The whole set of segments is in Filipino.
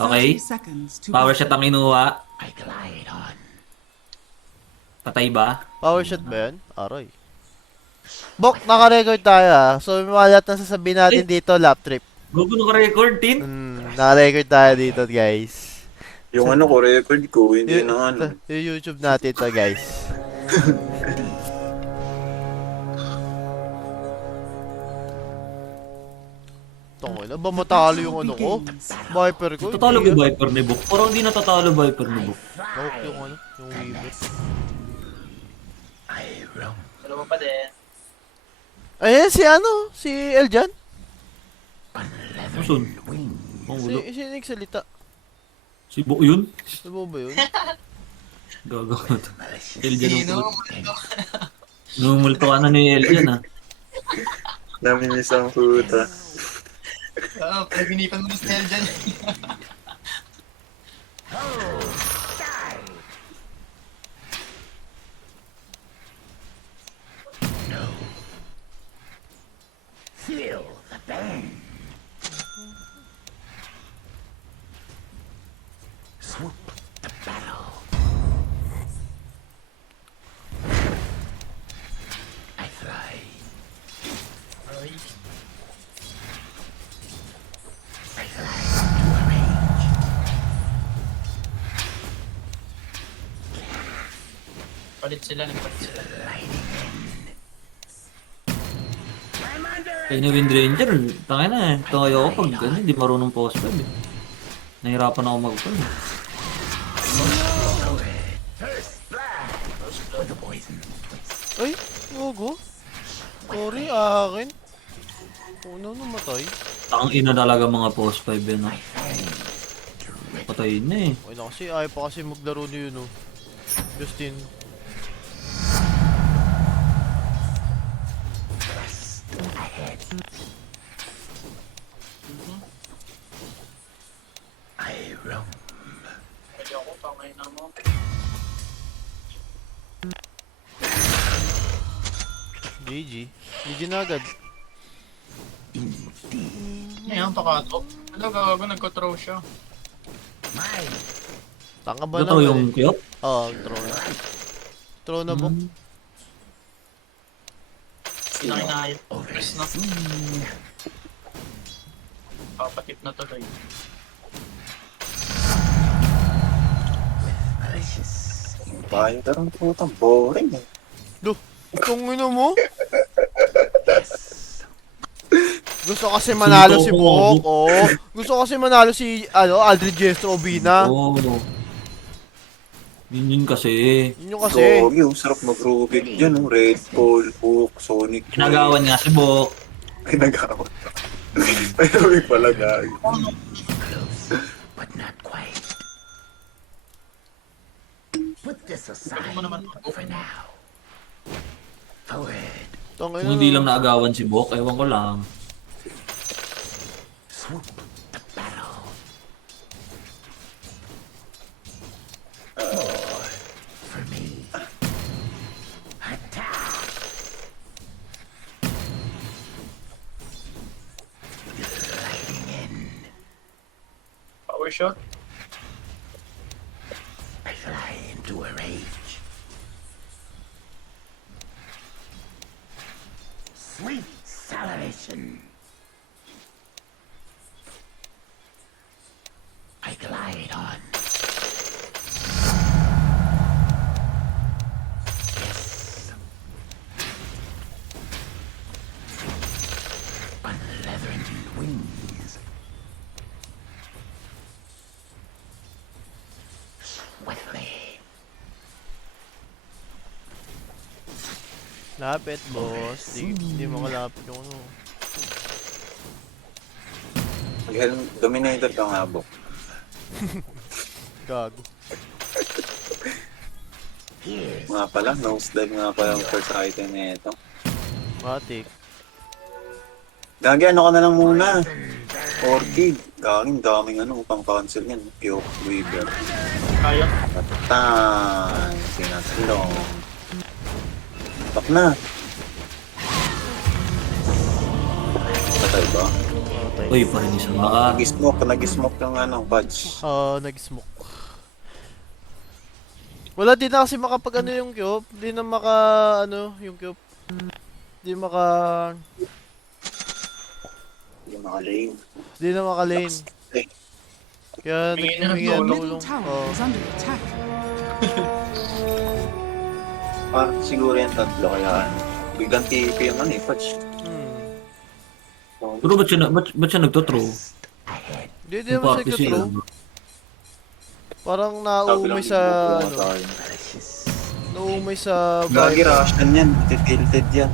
Okay. 30 seconds to Power shot ang inuha. Patay ba? Power shot ba yan? Aray. Bok, naka-record tayo ah. So, may mga lahat na sasabihin natin Ay! dito, lap trip. Gogo naka-record, Tin. Naka-record tayo dito, guys. Yung ano ko, record ko, hindi Y- na ano. yung YouTube natin to, guys. Tongo na ba matalo yung ano ko? Viper ko. Tatalo hindi ba ah. Viper ni Book? Parang hindi natatalo Viper ni Book. Nahok yung ano, yung Weaver. Dalawa pa din. Ayan, si ano? Si Eljan? Asun? Ang ulo. Si nagsalita. Si Book yun? Ano ba yun? Gagawa to. Eljan Sino? ang puto. Numulto ka na ni Eljan ah. Namimiss ang puta. Paginipan mo na style dyan. Ay. Palit sila, nagpalit sila. Kaya ni Wind Ranger, tangay na eh. Tayo ako pag ano, hindi marunong post web eh. Nahirapan ako mag-pun. Ay, gogo. Sorry, akin. Una namatay. Ang ina talaga mga post 5 yan ah. Patay na eh. Okay na kasi, ayaw pa kasi maglaro niyo yun, oh. Justin. Pwede ako, pangay na mo. GG. GG na agad. Ngayon, pakatok. Ano, gago, nagko-throw siya. Tanga ba Ito naman yung eh? kiyop? Oo, throw na. Throw na, Bok. Pinakainahit. Press na. Papatip na tuloy. Bayo tarang puta, boring eh. Duh, itong ino mo? Gusto kasi manalo si Bok, oh. Gusto kasi manalo si, Aldrin Jestro Obina. Oo. Yun kasi. Yun yung kasi. Gogi, ang sarap mag-rubik dyan, oh. Red Bull, Hook, Sonic. Ginagawan nga si Bok. Pinagawa. May rubik pala, gagi. Pwede mo naman mag-open na. Tong Kung hindi lang naagawan si Bok, ewan ko lang. Power shot. Lapit, boss. Di makalapit yung ano. Dominator ka nga, Bok. Gago. Nga pala, nose dive nga pala ang first item na ito. Matik. Gagi, ano ka na lang muna? Orchid. Gaging daming ano, pang cancel yan. Pure Weaver. Kaya. Patan. Sinatlong. Pak na. Patay ba? Uy, pa rin isa. Nag-smoke yung patch. Nag-smoke. Wala din na kasi makapag ano yung cube. Di na maka ano yung cube. Di maka Yung mga lane. di na maka lane. Eh, Kaya Humingi na ng naghumingi ng tulong. tulong. Tower Oo. is under attack. parang siguro yung tatlo kaya biglang TP yung patch. So, Pero ba't siya nagtotro? Di Yung naman siya party sila. true. Parang sabi lang nauumay sa yung ano, tayo. nauumay sa Gagi bahay. Russian yan, tilted yan.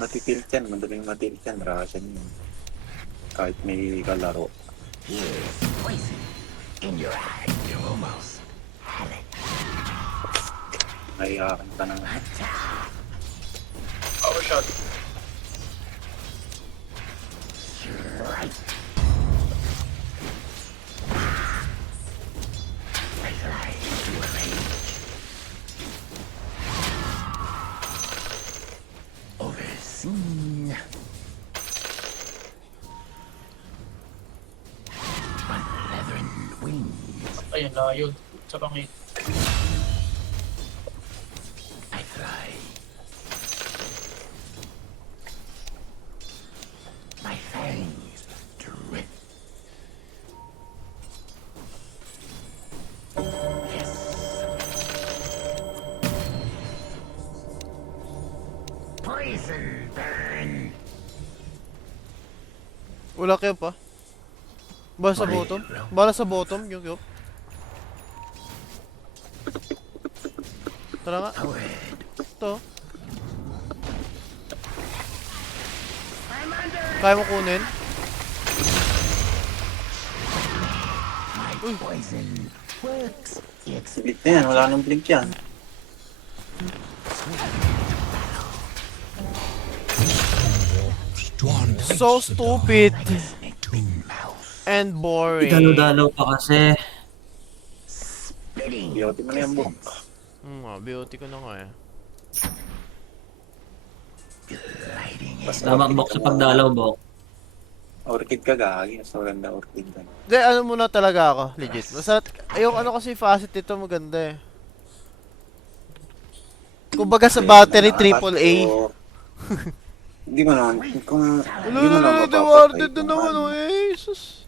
Natitilt yan, madaling matilt yan, Russian yan. Kahit may kalaro. Nahihakan ka na nga. Power shot. Ayun na yun. Sa pangit. Wala kayo pa. Bala sa bottom. Bala sa bottom yung cube. Tara nga. Ito. Kaya mo kunin? Uy, Split na yan, wala nang blink yan. so stupid. And boring. Dalo-dalo pa kasi. Biyotin mo na yung book. Beauty ko na nga eh. Tama bok sa pagdalaw, bok. Orchid ka gagi, mas maganda orchid ka. Hindi, ano muna talaga ako, legit. Basta, yung ano kasi facet ito maganda eh. Kumbaga sa battery, AAA. Hindi mo naman, kung Ano hindi mo naman na, mapapatay rewarded na kung naman ano. oh, eh, sus.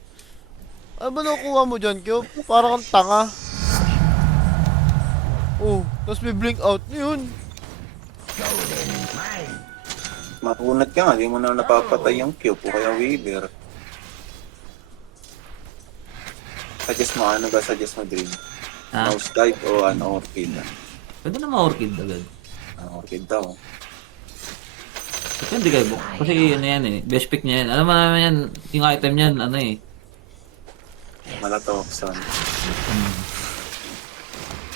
Ano ba nakuha mo dyan, Cube? Parang kang tanga. Oh, tapos may blink out, yun. Mapunat ka nga, di mo na napapatay yung cube o kaya weaver. Suggest mo, ano ba suggest mo, Dream? Ha? Mouse dive o orchid? Pwede na ma-orchid agad. Orchid daw. Depende kayo, bok. Kasi ano yan eh. Best pick niya yan. Alam mo naman yan, yung item niyan, ano eh. Malatoxon.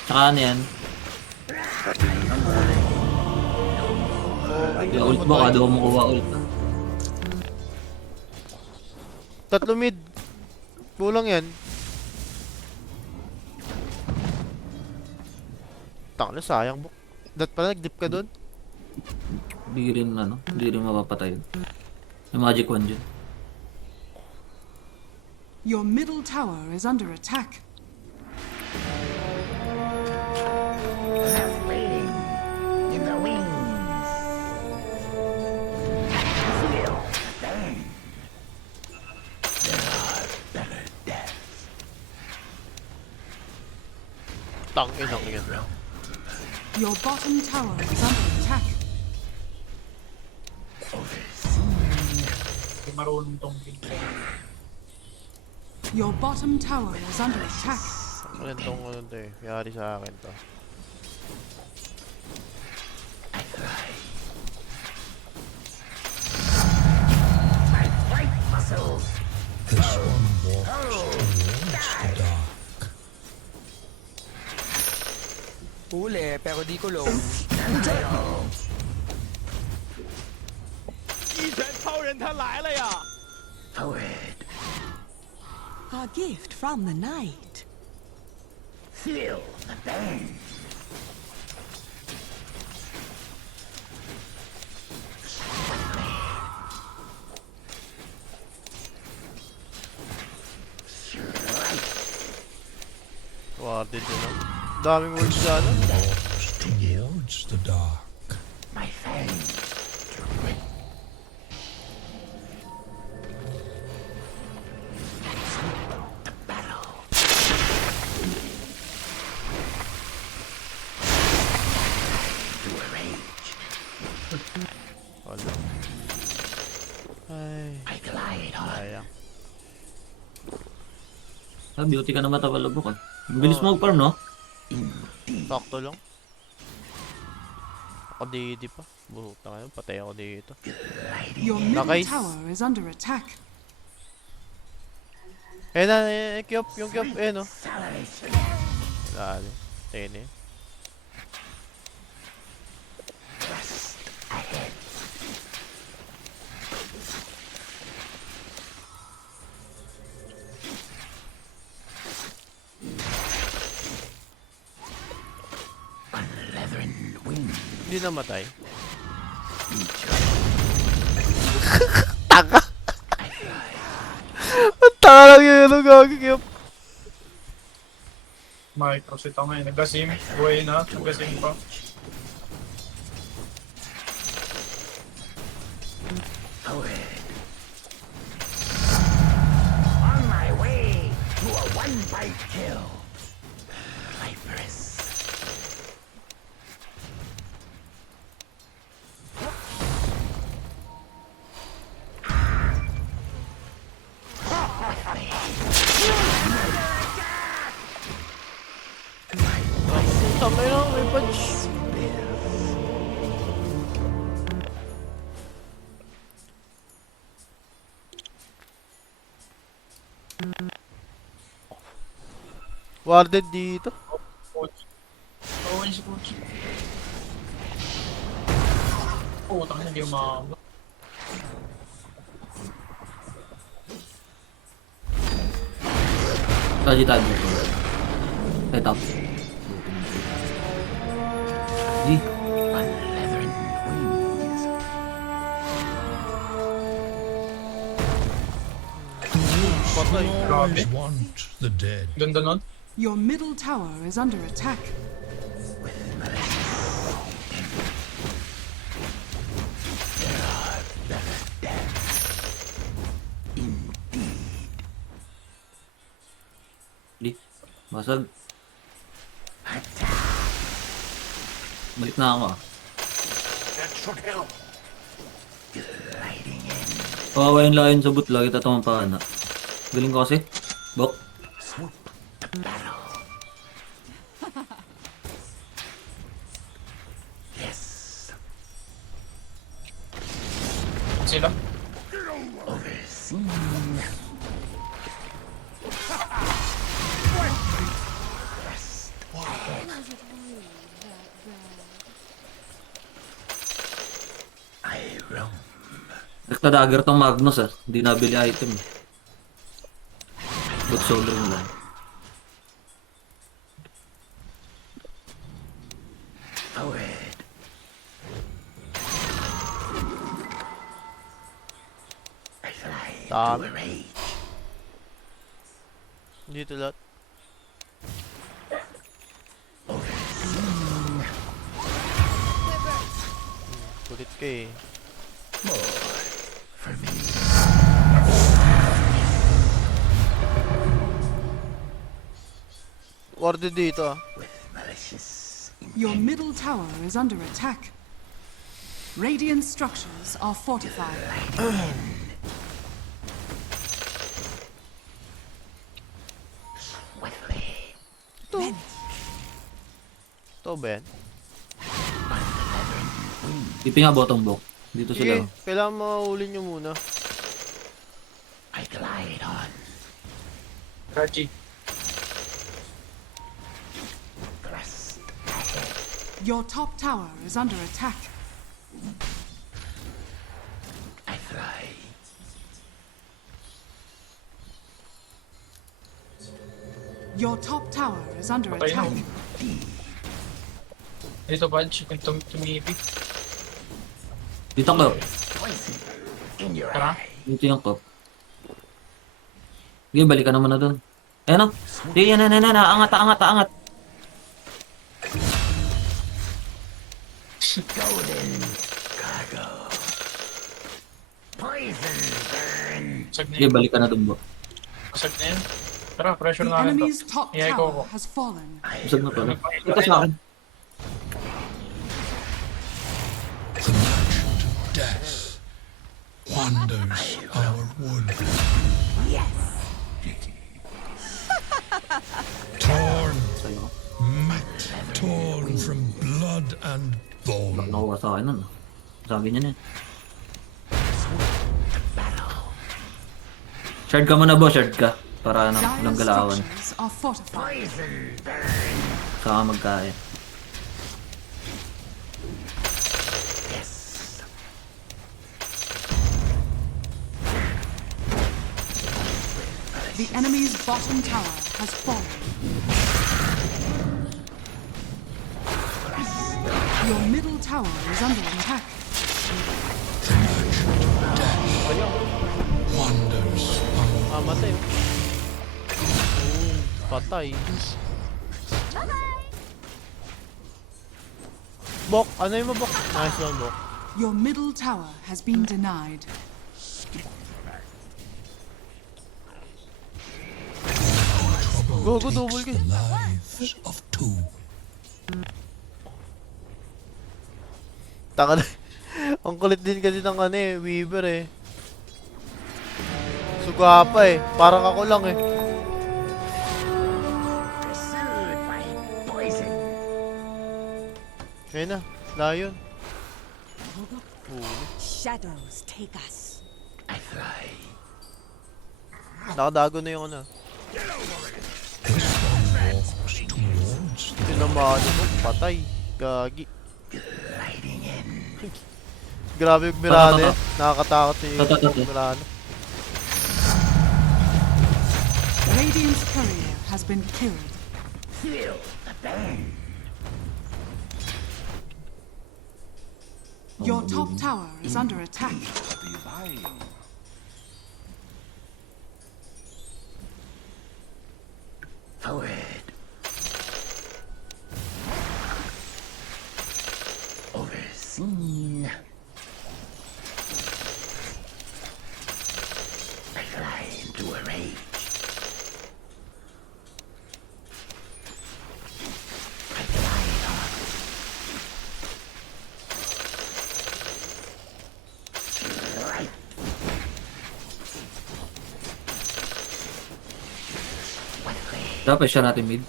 Tsaka ano yan. Sabi mo naman. Yung ult mo, kada mo kuha ult. Tatlo mid. Kulang yan. Tanga na, sayang buk. Dat pala, nag-dip ka doon. Hindi rin mapapatay. Yung magic wand yun. Your middle tower is under attack. Tangin ang yan. Your bottom tower is under attack. Hindi marunong tong pink. Your bottom tower is under attack. Ano tong ano to eh. Yari sa akin to. Huli, pero di kulong. A gift from the night. Warded yun lang. Daming words sa ano. Towards the dark. Wala. Ay. Sayang. Beauty ka naman tabalabok eh. Bilis mo mag-farm, no? Sakto lang. Ako di pa. Buhuta kayo. Patay ako dito. Your middle Nakay. tower is under attack. Eh na, Kyop. Yung Kyop. Eh no. Wala. Tayo na yun. Hindi namatay. Taka! Ang taka lang yun, ano gagawin? Micro si Tama eh. Nagasim. Buhay na. Nagasim pa. Tangay na, may punch. Warded dito. Coach. Oo, si Coach. Oo, tangin hindi umabot. Sagittag mo. Set up. Di. Patay. Grabe. Always want the dead. Ganda nun. Your middle tower is under attack. Di. Basag. Balik na ako ah. Kawawa yung layon sa boot, lagi tatamang paana. Galing ko kasi. Bok. Sila. Rekta dagger tong Magnus ah. Hindi nabili item eh. Good shoulder mo lang. Dami. Dito lahat. Kulit ka eh. Warded dito ah. Your middle tower is under attack. Radiant structures are fortified. Ito Ben. Tipi nga bottom block. Dito sila. Sige, kailangan mahuli nyo muna. Raji. Your top tower is under attack. Your top tower is under Patay na. attack. Dito ba? Chicken tumibi. Dito ko. Tara. Dito yung top. Sige, balik ka naman na dun. Ayan o. Sige, yan, angat, angat, angat. Pasag na Sige, yun. balik ka na dun, Bo. Pasag na yun. Tara, pressure The na natin to. enemy's top Yeah, go, go. tower has fallen. Busog na pala. Ito sa akin. The merchant of death wanders our wood. Torn, Sa'yo. meat torn from blood and Bak bone. nakuha sa akin nun. Sabi niya na eh. Shard ka muna, Bo. Shard ka. Para walang Dire galawan. structures are fortified. Saka magkaya. The enemy's bottom tower has fallen. Your middle tower is under attack. Wanders our Matay. Patay. Bok, ano yung mabok? Nice one, Bok. Your middle tower has been denied. Go, go, double takes kill. the lives of two. Taka na. Ang kulit din kasi ng ano eh, Weaver eh. Suga pa eh. Parang ako lang eh. Ayun na, layon. Shadows take us. Nakadago na yung ano. This one walks towards the Tinamaan mo, patay. Gagi. Grabe yung Mirana eh. Nakakatakot si Mirana. Radiant's courier has been killed. Your top tower is under attack. Dapat siya natin mid.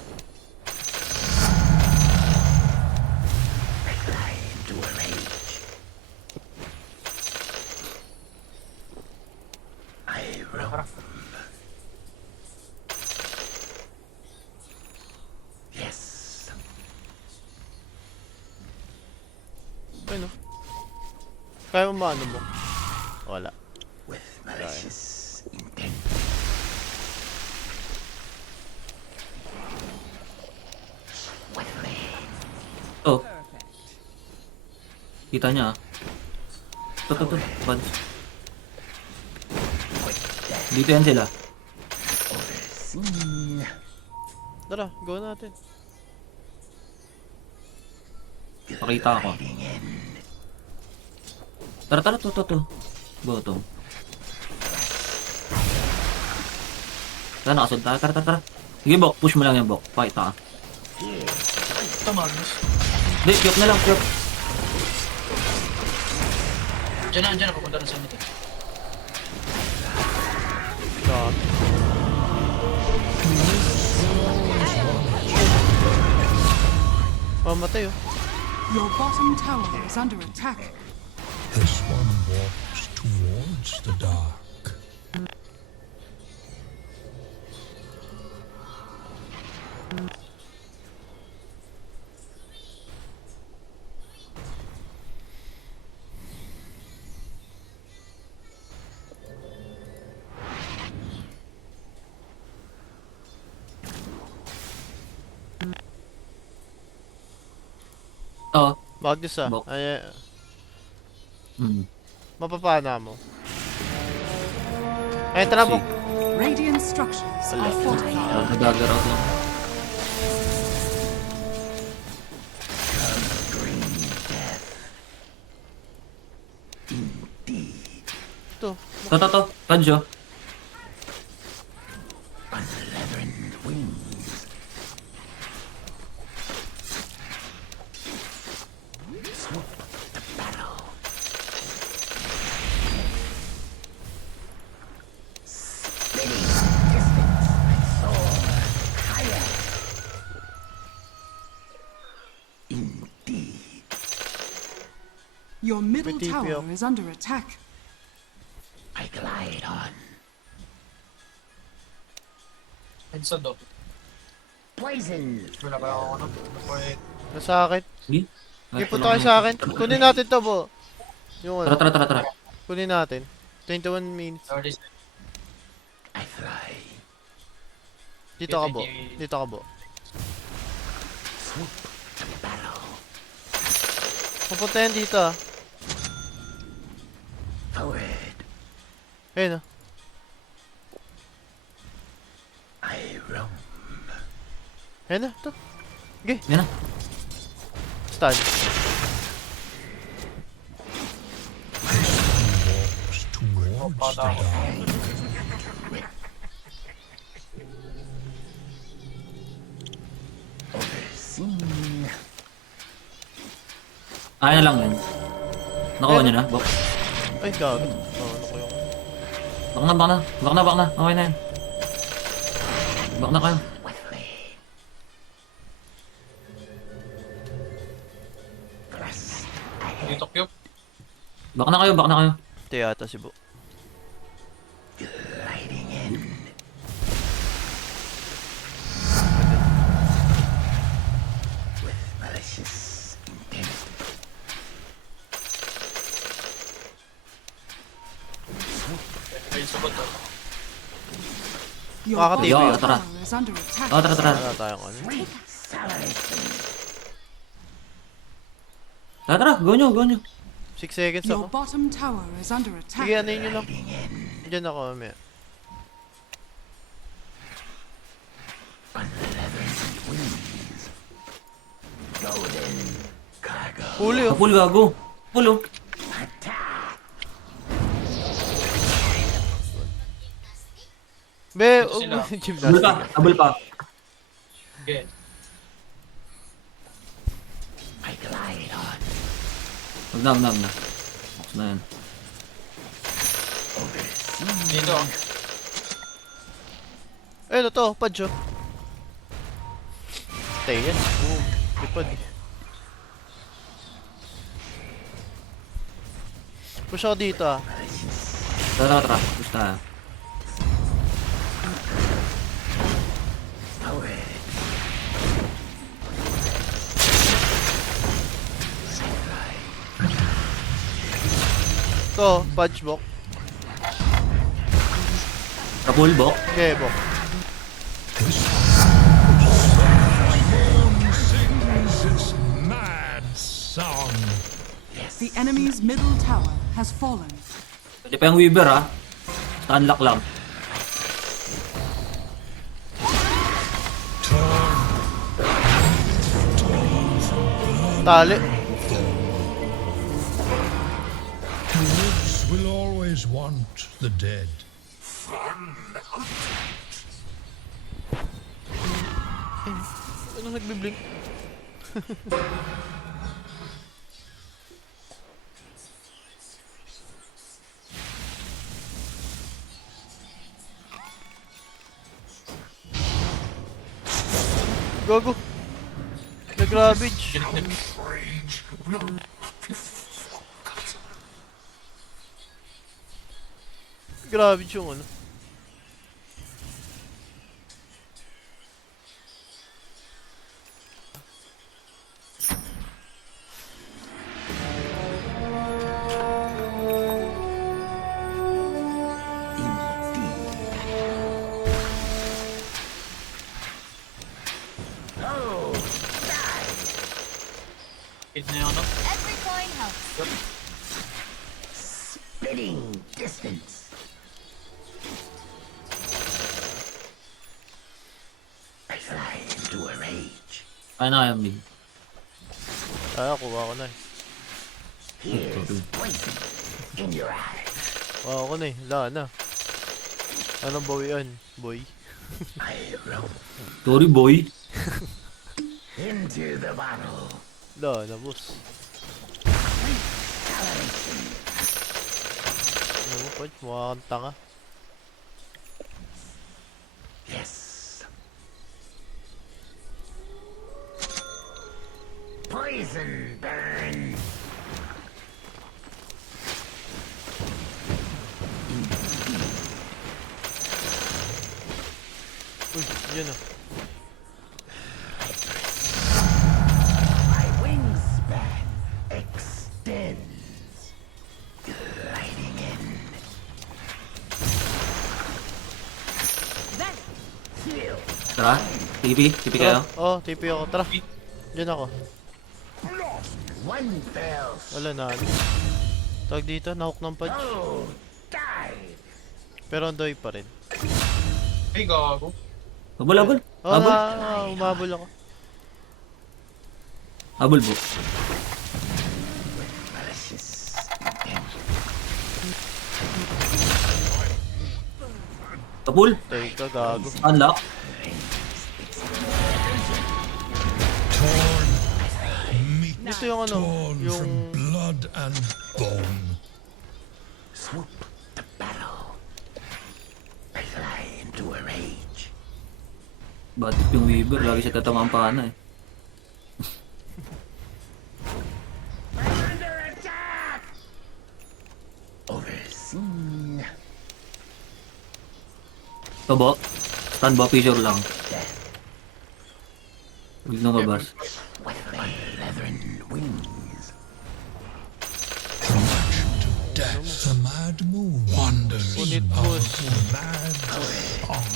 Ayun no. Kaya mo maano mo? Wala. Oh. Kita niya ah. Ito. Buds. Dito yan sila. Tara, go natin. Pakita ako. Tara, to. Bottom. Tara, nakasod tayo. Tara. Sige, Bok. Push mo lang yan, Bok. Pakita ka. Ito, Magnus. Hindi, Kyok na lang, Kyok. Diyan na, papunta na sa inyo. Grabe. Mamatay oh. Your bottom tower is under attack. This one walks towards the dark. Oo. Magnus ah. Bok. Ay, Mm. mapapana mo. Ay, tara Sige. Bok. Radiant structures are fortified. Nag-dagger out lang. Ito. To. Kadjo. Your middle May TP tower ako. is under attack. Headshot do. Wala ba ako ano? Wait. Nasa akin. Sige. Sige, punta kayo sa akin. Kunin natin to, bo. Yung ano, Tara. kunin natin. 21 minutes. 30 seconds. Dito ka, bo. Dito ka, bo. Pupunta yan dito, ah. Ayun, ah. Ayun na, ito. Yan na. Stun. Walks towards the dark. Kaya na lang yan. Nakuha nyo na. Bak Ay, gago. Oh, ano ko yung... Bak na. Okay na yan. Bak na kayo. Dito cube. Bak na kayo. Ito yata si bo. Ay, subot to. Your Makakatiyo, bottom tara. tower is under attack. Tara. Wala tayong ano. Tara. Go nyo. 6 seconds Your ako. bottom tower is under Sige, attack. ano yun lang. Diyan ako, mamaya. Huli, oh. Kapul gago. Pulo. Be, Ito sila. gymnastic. Abul pa. Okay. Wag na. Box na yan. Dito. Ayun, ito, padyo. Tayo yan. Boom. Lipad. Push ako dito, ah. Tara. Basta. Ito, punch box. Kapul, bok. Okay, box. Sings its mad song. The enemy's middle tower has fallen. Pwede pa yung Weaver, ha. Stunlock lang. Tali. The woods will always want the dead. Ano nagbiblink? Gago. Nag-ravage. Ravage yung ano. Hit na yung ano. Every coin helps. Kaya na kaya mid. Kuha ko na eh. Kuha ko na eh. Wala na. Anong bawian, boy? Sorry boy. Wala na, boss. Ano mo, Punch? Mukha kang tanga. Uy, yun ah. Tara. TP kayo. Oh, TP ako. Tara. Diyan ako. Wala na. Tawag dito, nahook ng punch. Pero andoy pa rin. Ay, gago. Habol. Oh, Habol. umabol ako. Habol po. Kapul. Teka, gago. Unlock. Torn meat, Gusto yung ano, torn yung... from blood and bone. Ba't yung Weaver? Lagi siya tatamaan pa na eh. Tobo. Stand ba? Fissure lang. Huwag nang kabas. To death, the mad moon wanders Unit out boss. mad song.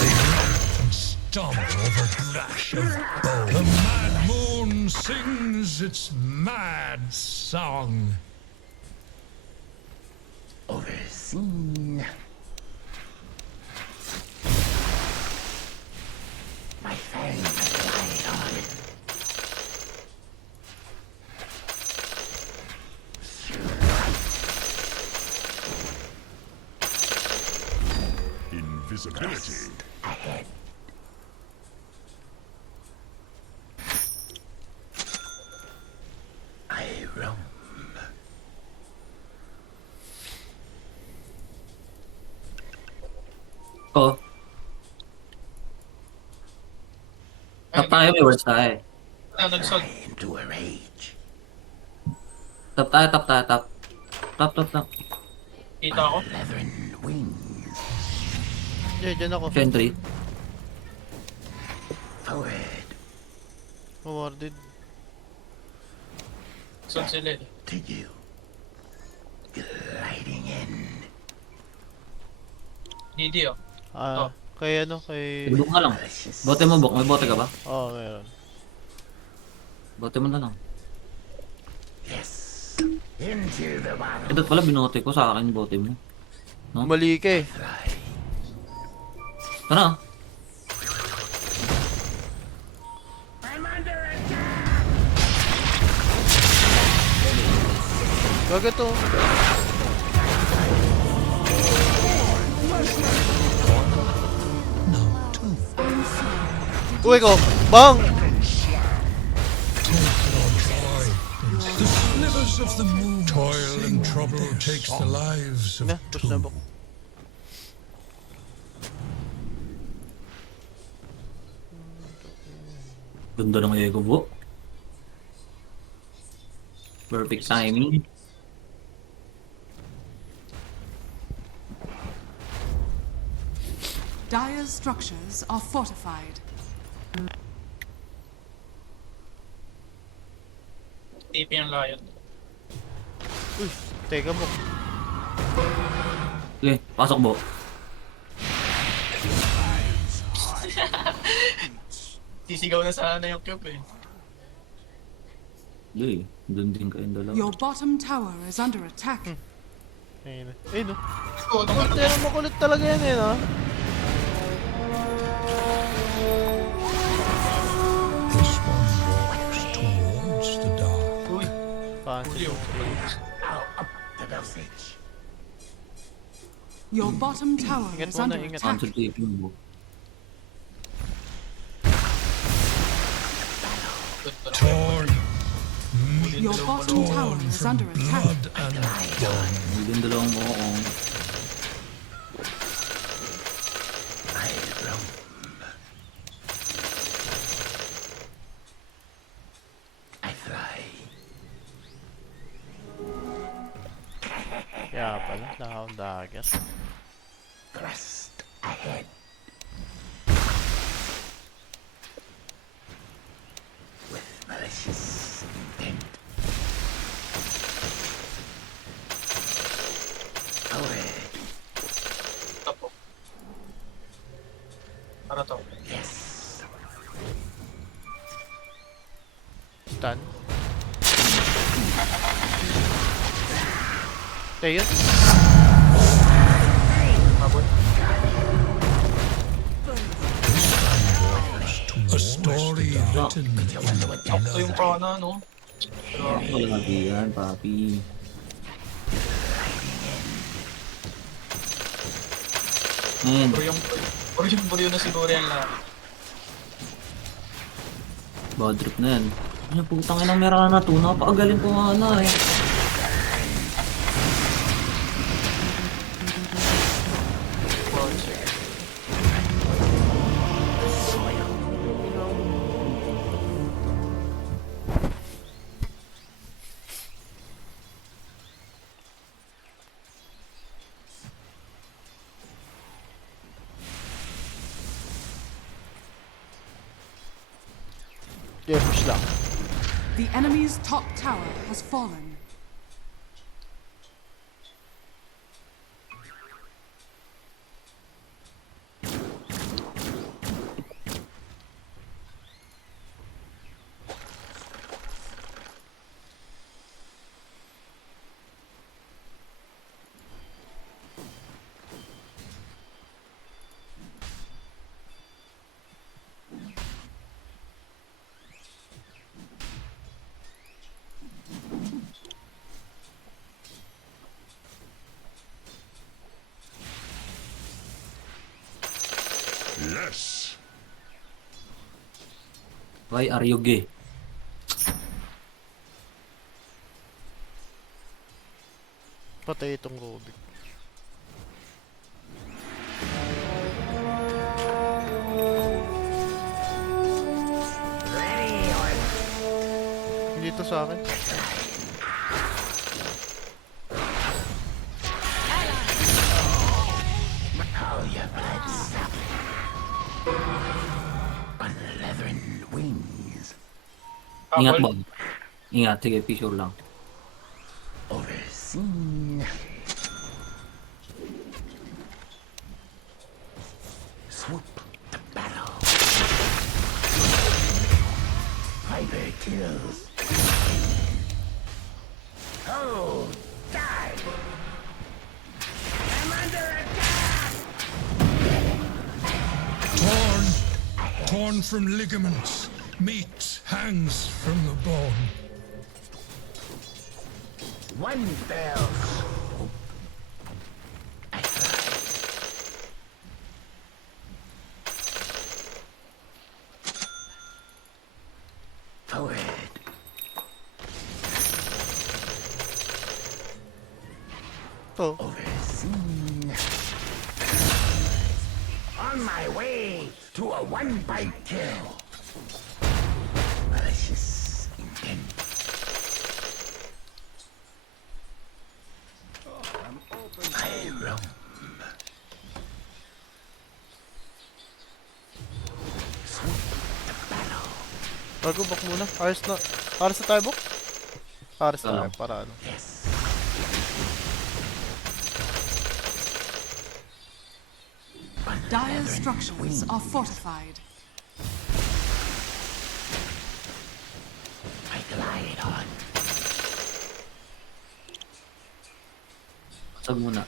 They ramp and stomp over brash of bone. The mad moon sings its mad song. Invisibility. Oo. Top tayo, may words tayo. Nagsol. Top tayo, top. Top. Kita ako. Diyan ako. Sentry. Awarded. Sol sila eh. Didi oh. Kay ano, kay... Ibok nga lang. Bote mo, Bok. May bote ka ba? Oo, meron. Bote mo na lang. Ito pala binote ko sa akin bote mo. No? Mali ka eh. Tara. Gaga to. Uy ko! Bang! The slivers of the moon. Toil and trouble takes the lives of Na, push na two. bok. Ganda ng ego, Bo. Perfect timing. Dire's structures are fortified. TP ang lion. Uy, teka mo. Okay, pasok, Bo. Sisigaw na sana yung cube eh. Hindi, doon din kayong dalawa. Your bottom tower is under attack. Ayun. Ayun no. Oo, Makulit yan, makulit talaga yan eh, no? This one walks towards the dark. Uy, Pansin Julio. Your bottom tower Ingat is muna, under ingat. attack. Cancel taping mo. ganda lang. Torn, Your bottom tower torn is from under attack. blood and bone. May din dalawang mo kung Kaya pala, nakakang dagat. Ito po. Para to. Stun. Ayun. Mabot. A story written in Ito yung pana, no? wala yan, papi. Ngayon, Puro yung na siguro yan lang. bad trip na yan. Ano, putang inang Mirana to, napakagaling ko nga na eh. Yeah, push lang. The enemy's top tower has fallen. Yes. Why are you gay? Patay itong Rubik. Hindi to sa akin. Ingat Apple. ba? Ingat, sige, picture lang. Torn from ligaments, meat hangs from the bone. One fell. Forward. To. Overseen. On my way to a one-bite kill. Malicious intent. I roam. Bago, back muna. Haris na. Haris na tayo, bok? Haris na Ah. tayo, para ano. Dire's structures are fortified. I glide on. Sag muna.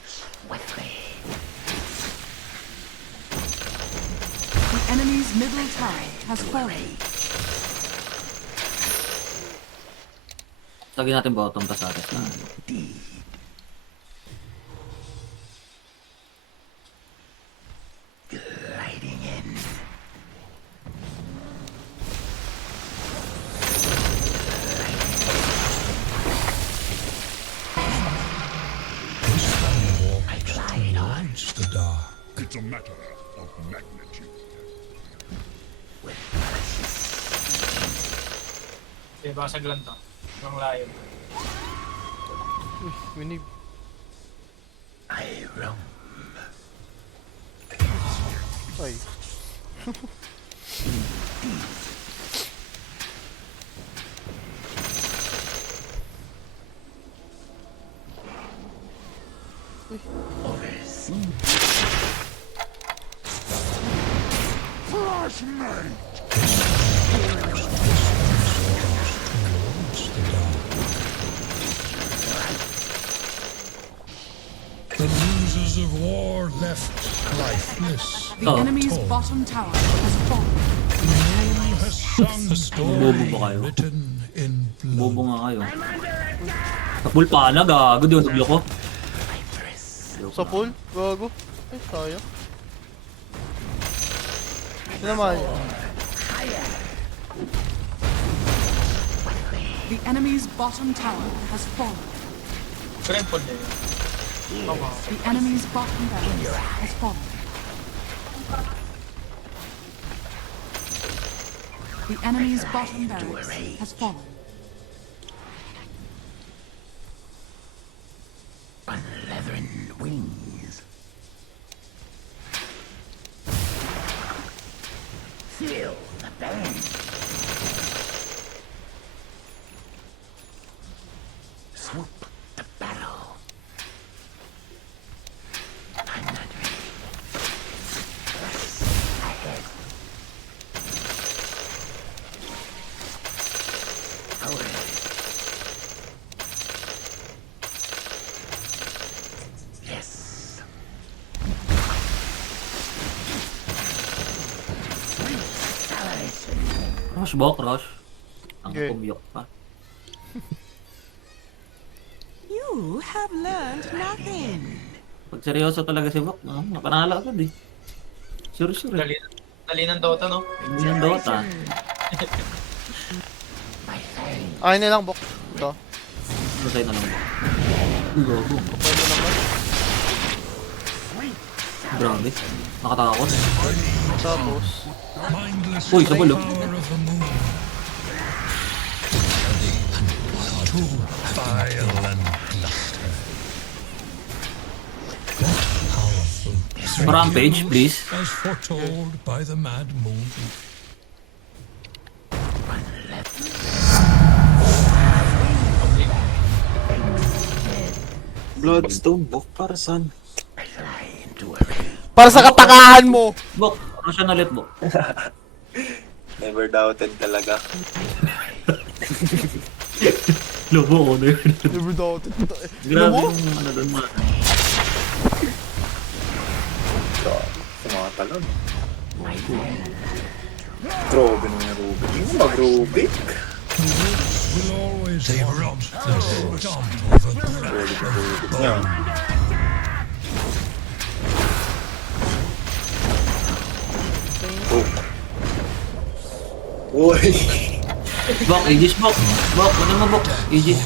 The enemy's middle tower has fallen. Sagin natin bottom tas atas na. Towards the dark. It's a matter of magnitude. Okay, basag lang to. Yung lion. Uy, winib. Ay. The losers of war left lifeless. The Oh. enemy's bottom tower has fallen. Moon has sung the Bobo story ba kayo? written in Bobo blood. nga kayo. Tapul pa na, gago. Di ba nablo ko? Sa pool? Gago. Ay, sayang. Ito naman. The enemy's bottom tower has fallen. Friend po din. Tama. The enemy's bottom barracks has fallen. The enemy's bottom barracks has fallen. Leathern wings. Feel the bang. Swoop the battle. I'm not ready. Press ahead. Forward. Yes. Acceleration. Rush bok, rush. Ang Okay. kumiyok pa. You have learned nothing. Pag seryoso talaga si Bok, napanalo agad eh. Sure. Dali, dali ng Dota, no? Hindi ng Dota. Ay na lang, Bok. Ito. Masay na lang. Uy, gago. Pwede naman. Grabe. Nakatakot. Tapos. Mindless Uy, sa bulo. power of the moon. Too vile and cluster. Powerful. Rampage, please. As foretold by the mad moon. Bloodstone, Bok, para saan? Para sa katakahan mo! Bok, rush na ulit, Bok. Never doubted talaga. Lobo ko na yun. Never doubted. Grabe Lobo? yung ano doon mga. Sa mga talon. Grabe naman yung Rubik. Yung mag-Rubik. Will always want the stomp of a brush of Yan. Oh. Uy! Bok, Aegis, Bok. Bok, ano mo, Bok? Aegis.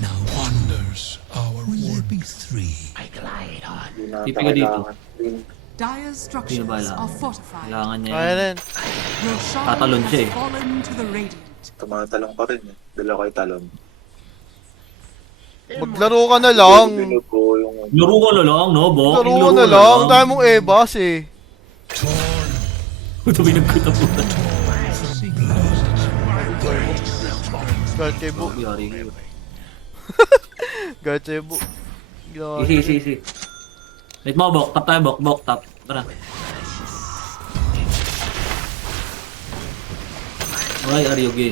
now wanders our will there be three? Hindi na Tipi ka dito. kailangan. Dire's structures ba alam? are fortified. Kailangan niya Kaya yun. rin. Your Tatalon shrine siya has eh. fallen to the radiant. Tumatalong pa rin eh. Dala ko yung talon. Maglaro ka na lang. Binog ko yung... Laro ka na lang, no, Bok? Maglaro ka na lang. Dahil mong Evas eh. Torn Ito binagkita po na. from blood. Guard kay Bu. Yari ko. Guard kay Bu. Ginawa. Easy. Wait mo, Bok. Tap tayo, Bok. Bok, tap. Tara. Okay, Aryogi.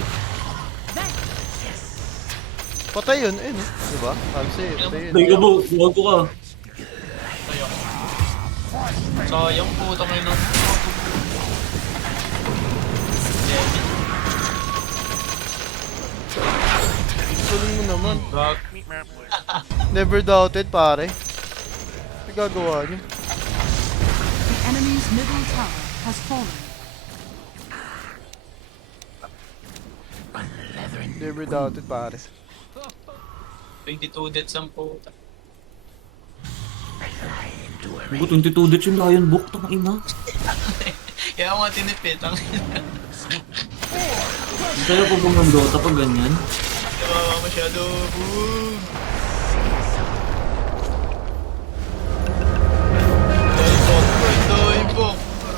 Patay yun, eh, no? Diba? Sabi sa'yo, patay yun. Teka, Bok. Huwag ko ka. Sayang po, tangin na. Galing mo naman. Gag. Never doubted, pare. Ano gagawa niyo? The enemy's middle tower has fallen. Never doubted, pare. 22 deaths ang puta. Bago 22 deaths yung Lion Book. Tang ina. Kaya mga tinipid, tangin na. Hindi tayo pag bumagdota pag ganyan. Diba masyado. Boom! Doybok!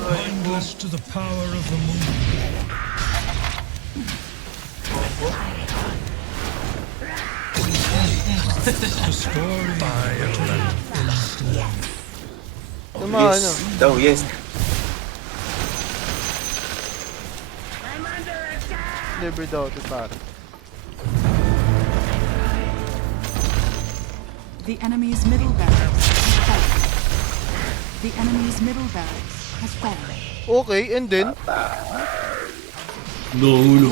Mindless to the power of the moon. The story is one. Tama, ano? Daw, yes. Never doubted, pare. The enemy's middle barracks has fallen. The enemy's middle barracks has fallen. Okay, and then? Nahulo.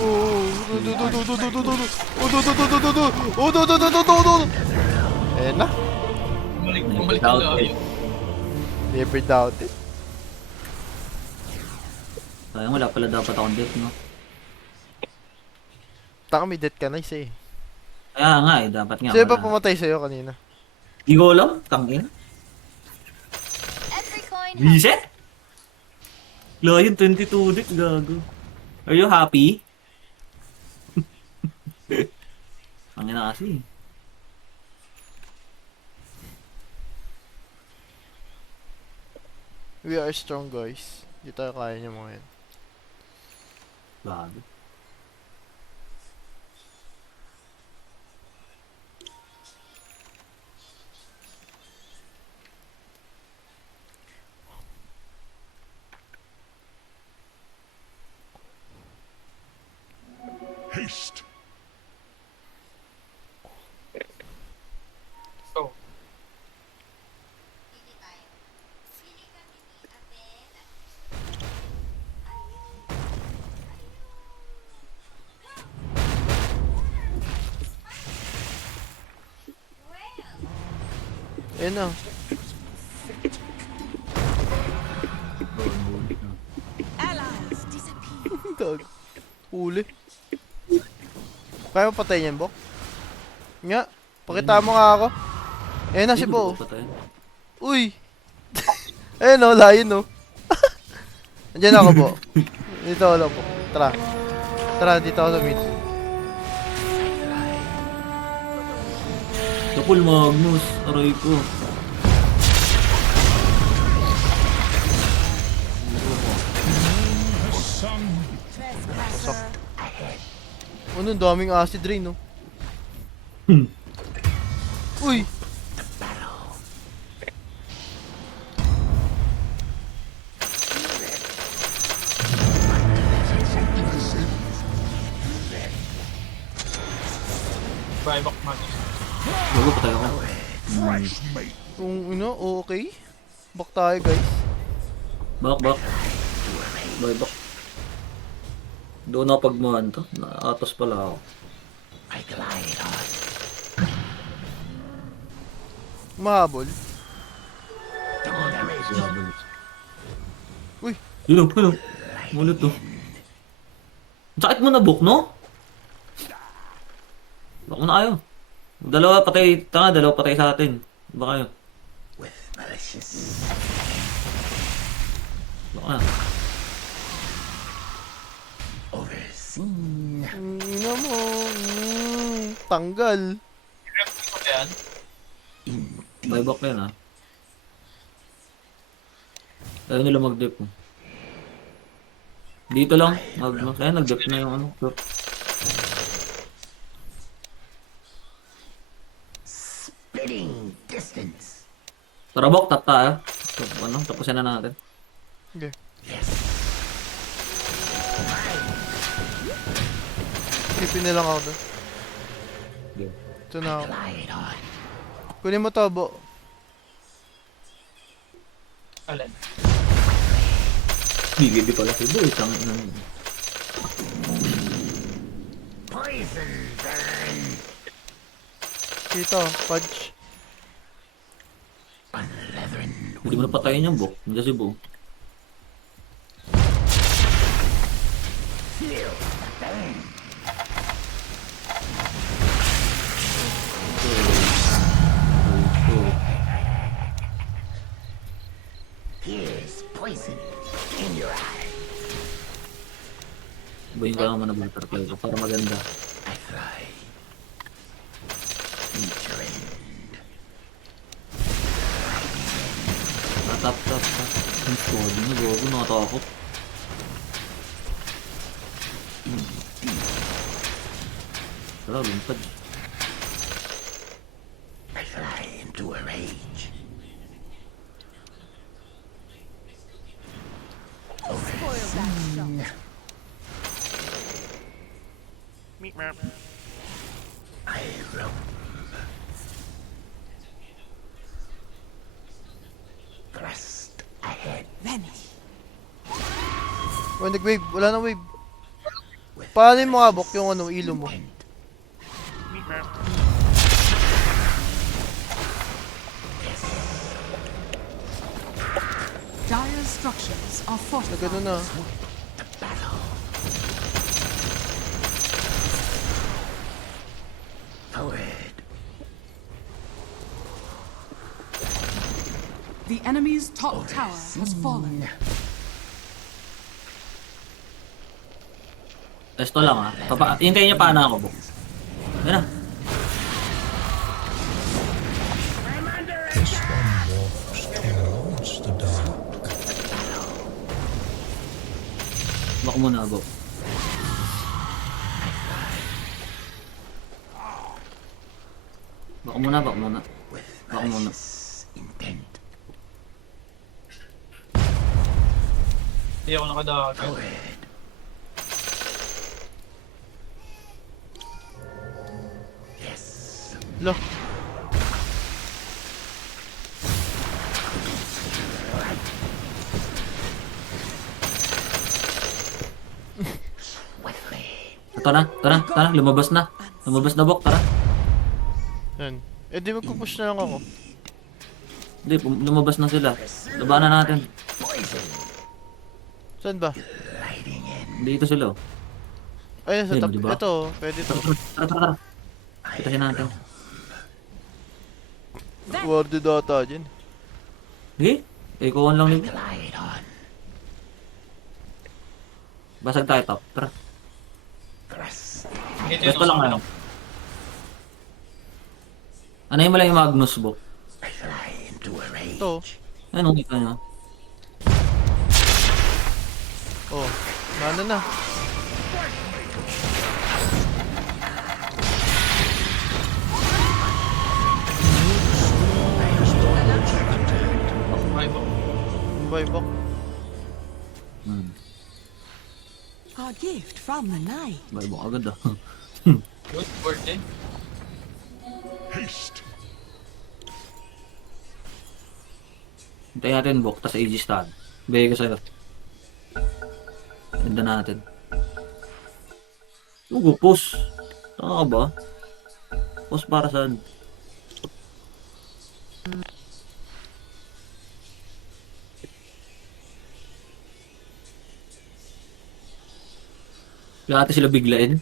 Ayan na. Bumalik ang layo. Never doubted. Sayang wala pala dapat akong death, no? Taka may death ka na isa eh. Kaya nga eh, dapat nga. Sino ba wala. pumatay sa'yo kanina? Di ko alam, tangin. Every coin helps. Reset? Lion 22 deaths, gago. Are you happy? Tangin na kasi. We are strong, guys. Hindi tayo kaya niya mga yan. Gago. Haste. Oh. Ayan na. Allies disappear. Tag. Huli. Kaya mo patay niyan, Bok? Nga. Pakita mo nga ako. Ayan na si Bo. Uy! Ayan o, layin o. Andiyan ako, Bo. Dito ako lang po. Tara. Tara, dito ako sa mid. Kapul Magnus, aray ko. Ano, daming acid rain, no? Uy! Buyback match. Bago pa tayo ako. Kung okay. Back tayo, guys. Back. Bye back. Doon ako pagmuhan to. Naatos pala ako. Mahabol. Uy! Yun, Mulit to. Ang sakit mo na, Bok, no? Baka na kayo. Dalawa patay sa atin. Baka kayo. Baka na. Ina mo. Tanggal. Rep ko ba yan? Bye back yan, ha. Ayaw nila mag-dip. Dito lang. Kaya nag-dip na yung ano. Spitting distance. Tara, Bok, tap tayo. So, tapusin na natin. Okay. Tipin na lang ako doon. Okay. Ito na ako. Kunin mo to, Bo. Alin? BBB pala si Boy. Isang inang. Poison burn. Dito, Pudge. Unleavened. Hindi mo na patayin yung Bok. Nandiyan si Bo. Feel the pain. Here's poison in your eye. Boyin ko lang naman na butterfly ko para maganda. I fly. Meet your end. Tap. Ang squad na gago. Nakatakot. Tara, lumpad. I fly into a rage. Spoil that shot. I roam. Thrust ahead. Vanish. Oh, nag-wave. Wala na wave. Paano yung mga Bok yung ano, ilo mo? Dire structures are Na fortified. gano'n na. Forward. The enemy's top tower has fallen. Esto lang ah. Hintayin niyo pa na ako, Bok. Yan na. This one walks towards the dark. Bak muna, Bok. Bak muna. Bak muna. Malicious intent. Hindi ako nakadagat. Forward. Yes. Lo. Swiftly. Tara. Lumabas na, Bok. Tara. Yan. Eh di magpupush na lang ako. Hindi, lumabas na sila. Labanan natin. Poison. Saan ba? Lighting in. Dito sila, oh. Ayun, sa Ayun, top. diba? Ito, pwede to. Tara. Pitahin natin. Warded ata dyan. Ikaw lang nila. Glide on. Basag tayo, top. Tara. Thrust. Dito Esto lang ano. Ano yung yung Magnus, Bok? I fly into a rage. Ito. Anong kita nyo? Oh, nana na. Ay, Bok. Bye, Bok. A gift from the night. Bye, Bok. Agad ah. Good birthday. Haste. Hintayin natin, Bok. Tas Aegis Star. Bigay ko sa'yo. Ganda natin. Ugo, push. Tama ka ba? Push para saan? Kaya ate sila biglain.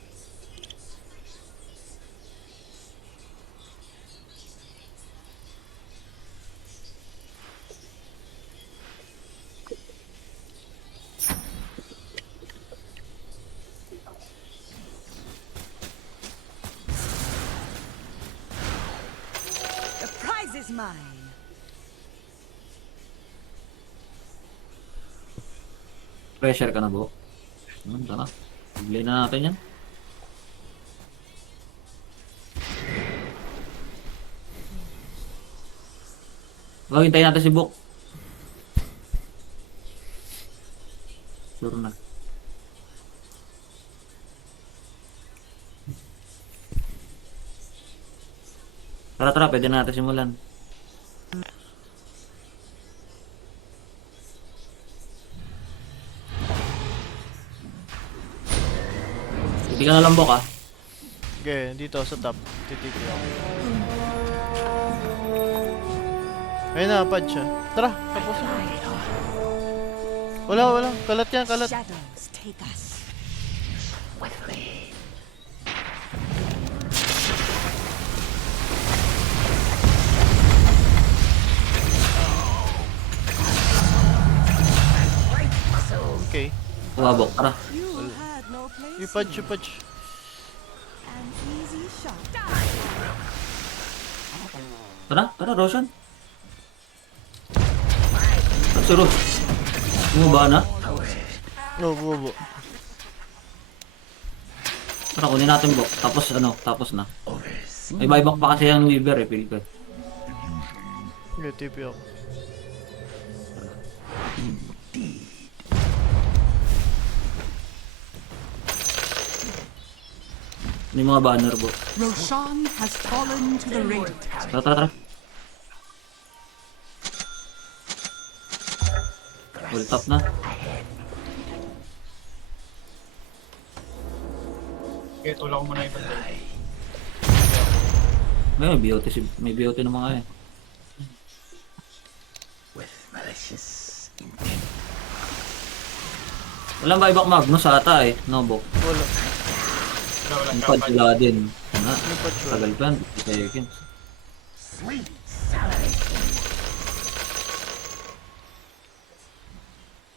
The prize is mine. Pressure ka na, Bok. Tara. Biglain na natin yan. Hintayin natin si Bok. Sure na. Tara, pwede na natin simulan. Hindi ka na lambok ah. Okay, dito sa top. TTP ako. Ayun na, pad siya. Tara, tapos na. Wala. Kalat yan, kalat. Shadows take us. Okay. Tumabok, tara. You had no place. Ipad. An easy shot. Tara, Roshan. Si Ros. Bumaba na. No, bubo. Tara, kunin natin bok. Tapos na. May buyback pa kasi yung Weaver eh, feel ko. Okay, TP ako. May mga banner bok. Roshan has fallen to the radiant. Tara. Full top na. Okay, tulak ko muna yung banda. May BOT ng mga eh. Walang buyback Magnus ata eh. No, bok. Wala. Wala Yung kang pad sila din. Ano? Yung pad siya. Tagal pa yan. 50 seconds.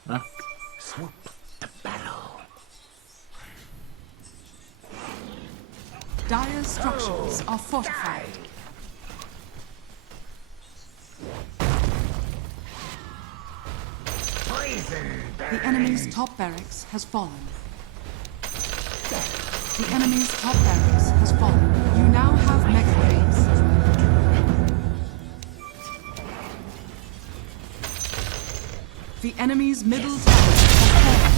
Ha? Dire structures are fortified. The enemy's top barracks has fallen. The enemy's top barracks has fallen. You now have mega waves. The enemy's middle tower has fallen.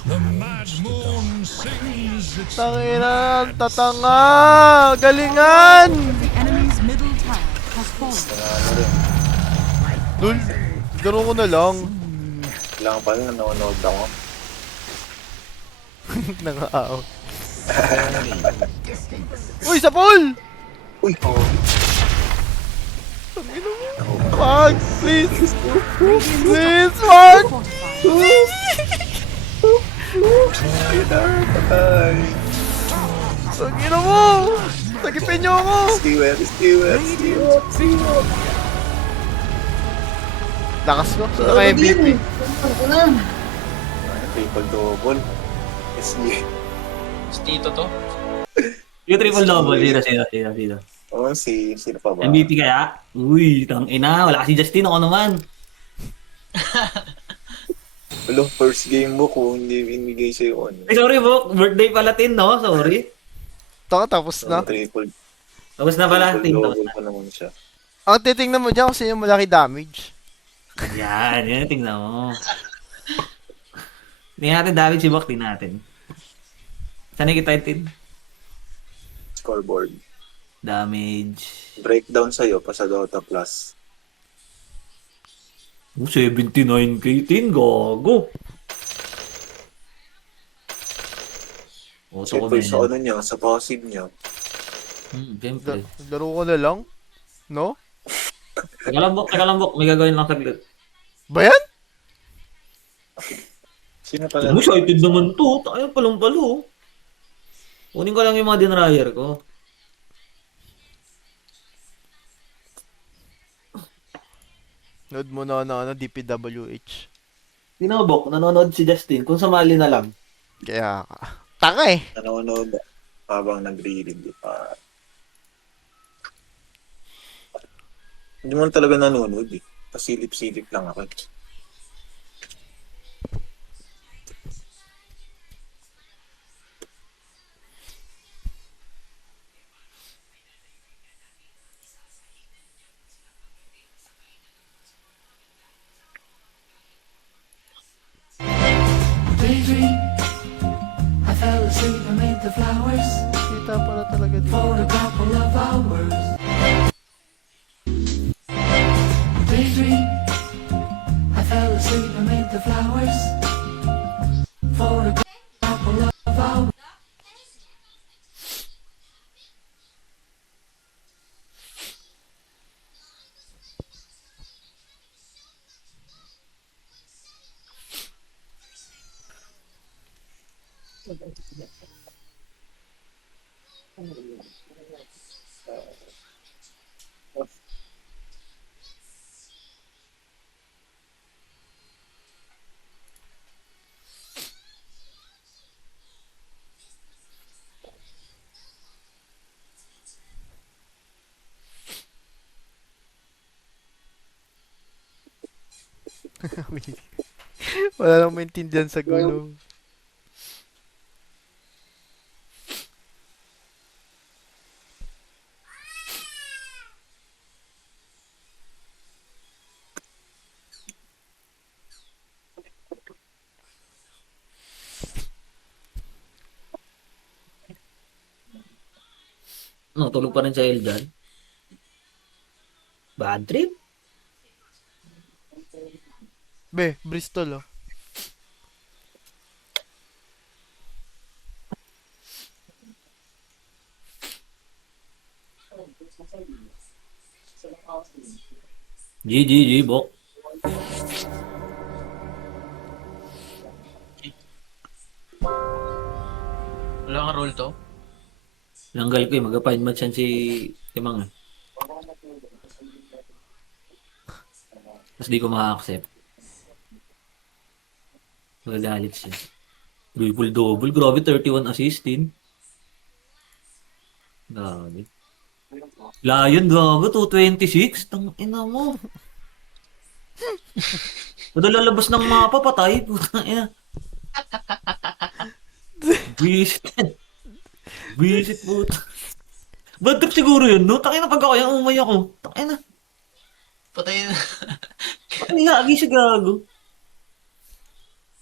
The mad moon sings its Tangina, tatanga! Galingan! The enemy's middle tower has fallen. Dul, gano'n ko na lang. Lang pala, nanonood ako. Nang-aaw. Uy, sa pool! Uy! Wag! Please! Please, wag! Fortified. Patay! Tangina mo! Sagipin niyo ako! Steward! Lakas ko. Sino ka MVP? Triple double. SG. Tito to. Yung triple double. Sino. Oh, sino pa ba? MVP kaya? Uy, tangina. Wala si Justin. Ako naman. Hello, first game mo kung hindi binigay sa'yo ano. Ay, sorry bok. Birthday pala tin, no? Sorry. Tapos na. Triple Tapos na pala. Tin, tapos double na. pa naman siya. Ang titingnan mo dyan kung sino yung malaki damage. Yan, tingnan mo. Tingnan natin, David, si Bok, tingnan natin. Saan kita tin? Scoreboard. Damage. Breakdown sa'yo pa sa Dota Plus. 79k tin, gago. Auto Check ko ko na sa yan. ano niya, sa passive niya. Siyempre. Laro ko na lang. No? Teka lang, Bok. May gagawin lang saglit. Ba yan? Sino pala? Excited naman to. Tayo palang-palo. Kunin ko lang yung mga dinryer ko. Nood mo na DPWH. Tinabok, nanonood si Justin. Kung sumali na lang. Kaya ka. Taka eh. Nanonood habang nagre-review pa. Hindi mo talaga nanonood eh. Pasilip-silip lang ako. Kita pala talaga dito. Wala nang maintindihan sa gulo. No, tulog pa rin sa Eldan. Bad trip. Be, Bristol oh. GG, Bok. Wala kang roll to? Langgal ko eh. Mag-find match yan si Timang eh. Tapos di ko maka-accept. Magagalit siya. Double. Grabe, 31 assist din. Grabe. Lion, gago, 226. Tang ina mo. Kada lalabas ng mapa, patay. Putang ina. Visit puta. Bad trip siguro yun, no? Tangina pag ako yung umay ako. Tangina. Patayin. Lagi siya gago.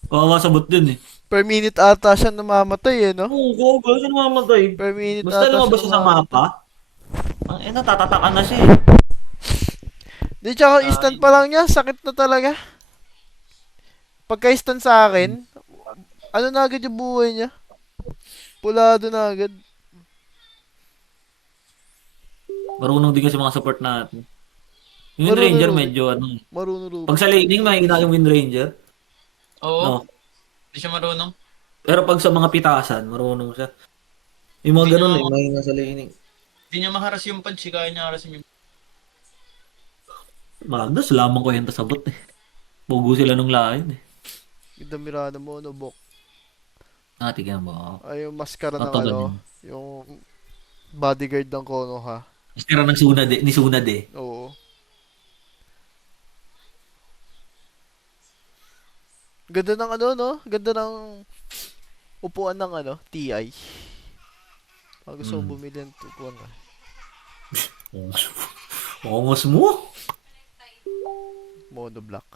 Kawawa sa bot din eh. Per minute ata siya namamatay eh, no? Oo, gago. Siya namamatay. Per minute Basta ata lumabas siya siya sa namamatay. mapa. Tangina, tatatakan na siya eh. Di, tsaka instant pa lang niya, sakit na talaga. Pagka-instant sa akin, ano na agad yung buhay niya? Pulado na agad. Marunong din kasi mga support natin. Yung Marunong Ranger rin. medyo ano. Marunong. Pag sa laning, mahina yung Wind Ranger. Oo. No. Hindi siya marunong. Pero pag sa mga pitasan, marunong siya. Yung mga Hindi ganun na eh, ako- mahina sa laning. Hindi niya maharas yung punch. Kaya niya harasin yung... Magdas, lamang ko yung tasabot eh. Pugo sila nung lain eh. Ganda Mirana mo, no, Bok. Ah, tignan mo. Ay, yung maskara ng Tatagal ano, yun. yung bodyguard ng Konoha. Tira ng Sunad eh, ni Sunad eh. Oo. Ganda ng ano, no? Ganda ng upuan ng ano, TI. Pag gusto kong bumili ng upuan na. Ongos mo. Mono black.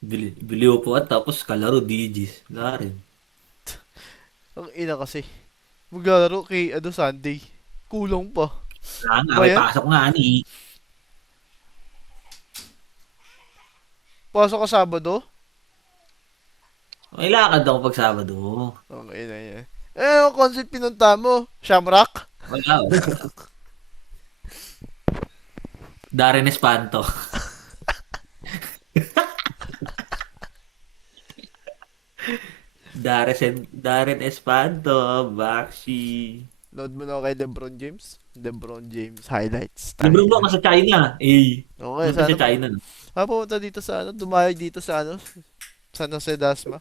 Bili po at tapos kalaro DGs. Wala rin. Ang ina kasi. Maglalaro kay ano Sunday. Kulong pa. Wala nga, Ba may yan? pasok nga ni. Pasok ka Sabado? May lakad ako pag Sabado. Ang ina yan. Eh, ang concert pinunta mo? Shamrock? Wala. Darren Espanto. Darren Espanto, Bakshi. Load mo na ako kay LeBron James. LeBron James highlights. Libre mo ako sa China. Eh. Okay, Sa sana. China. No? Pumunta dito sa ano, dumayag dito sa ano, San Jose Dasma.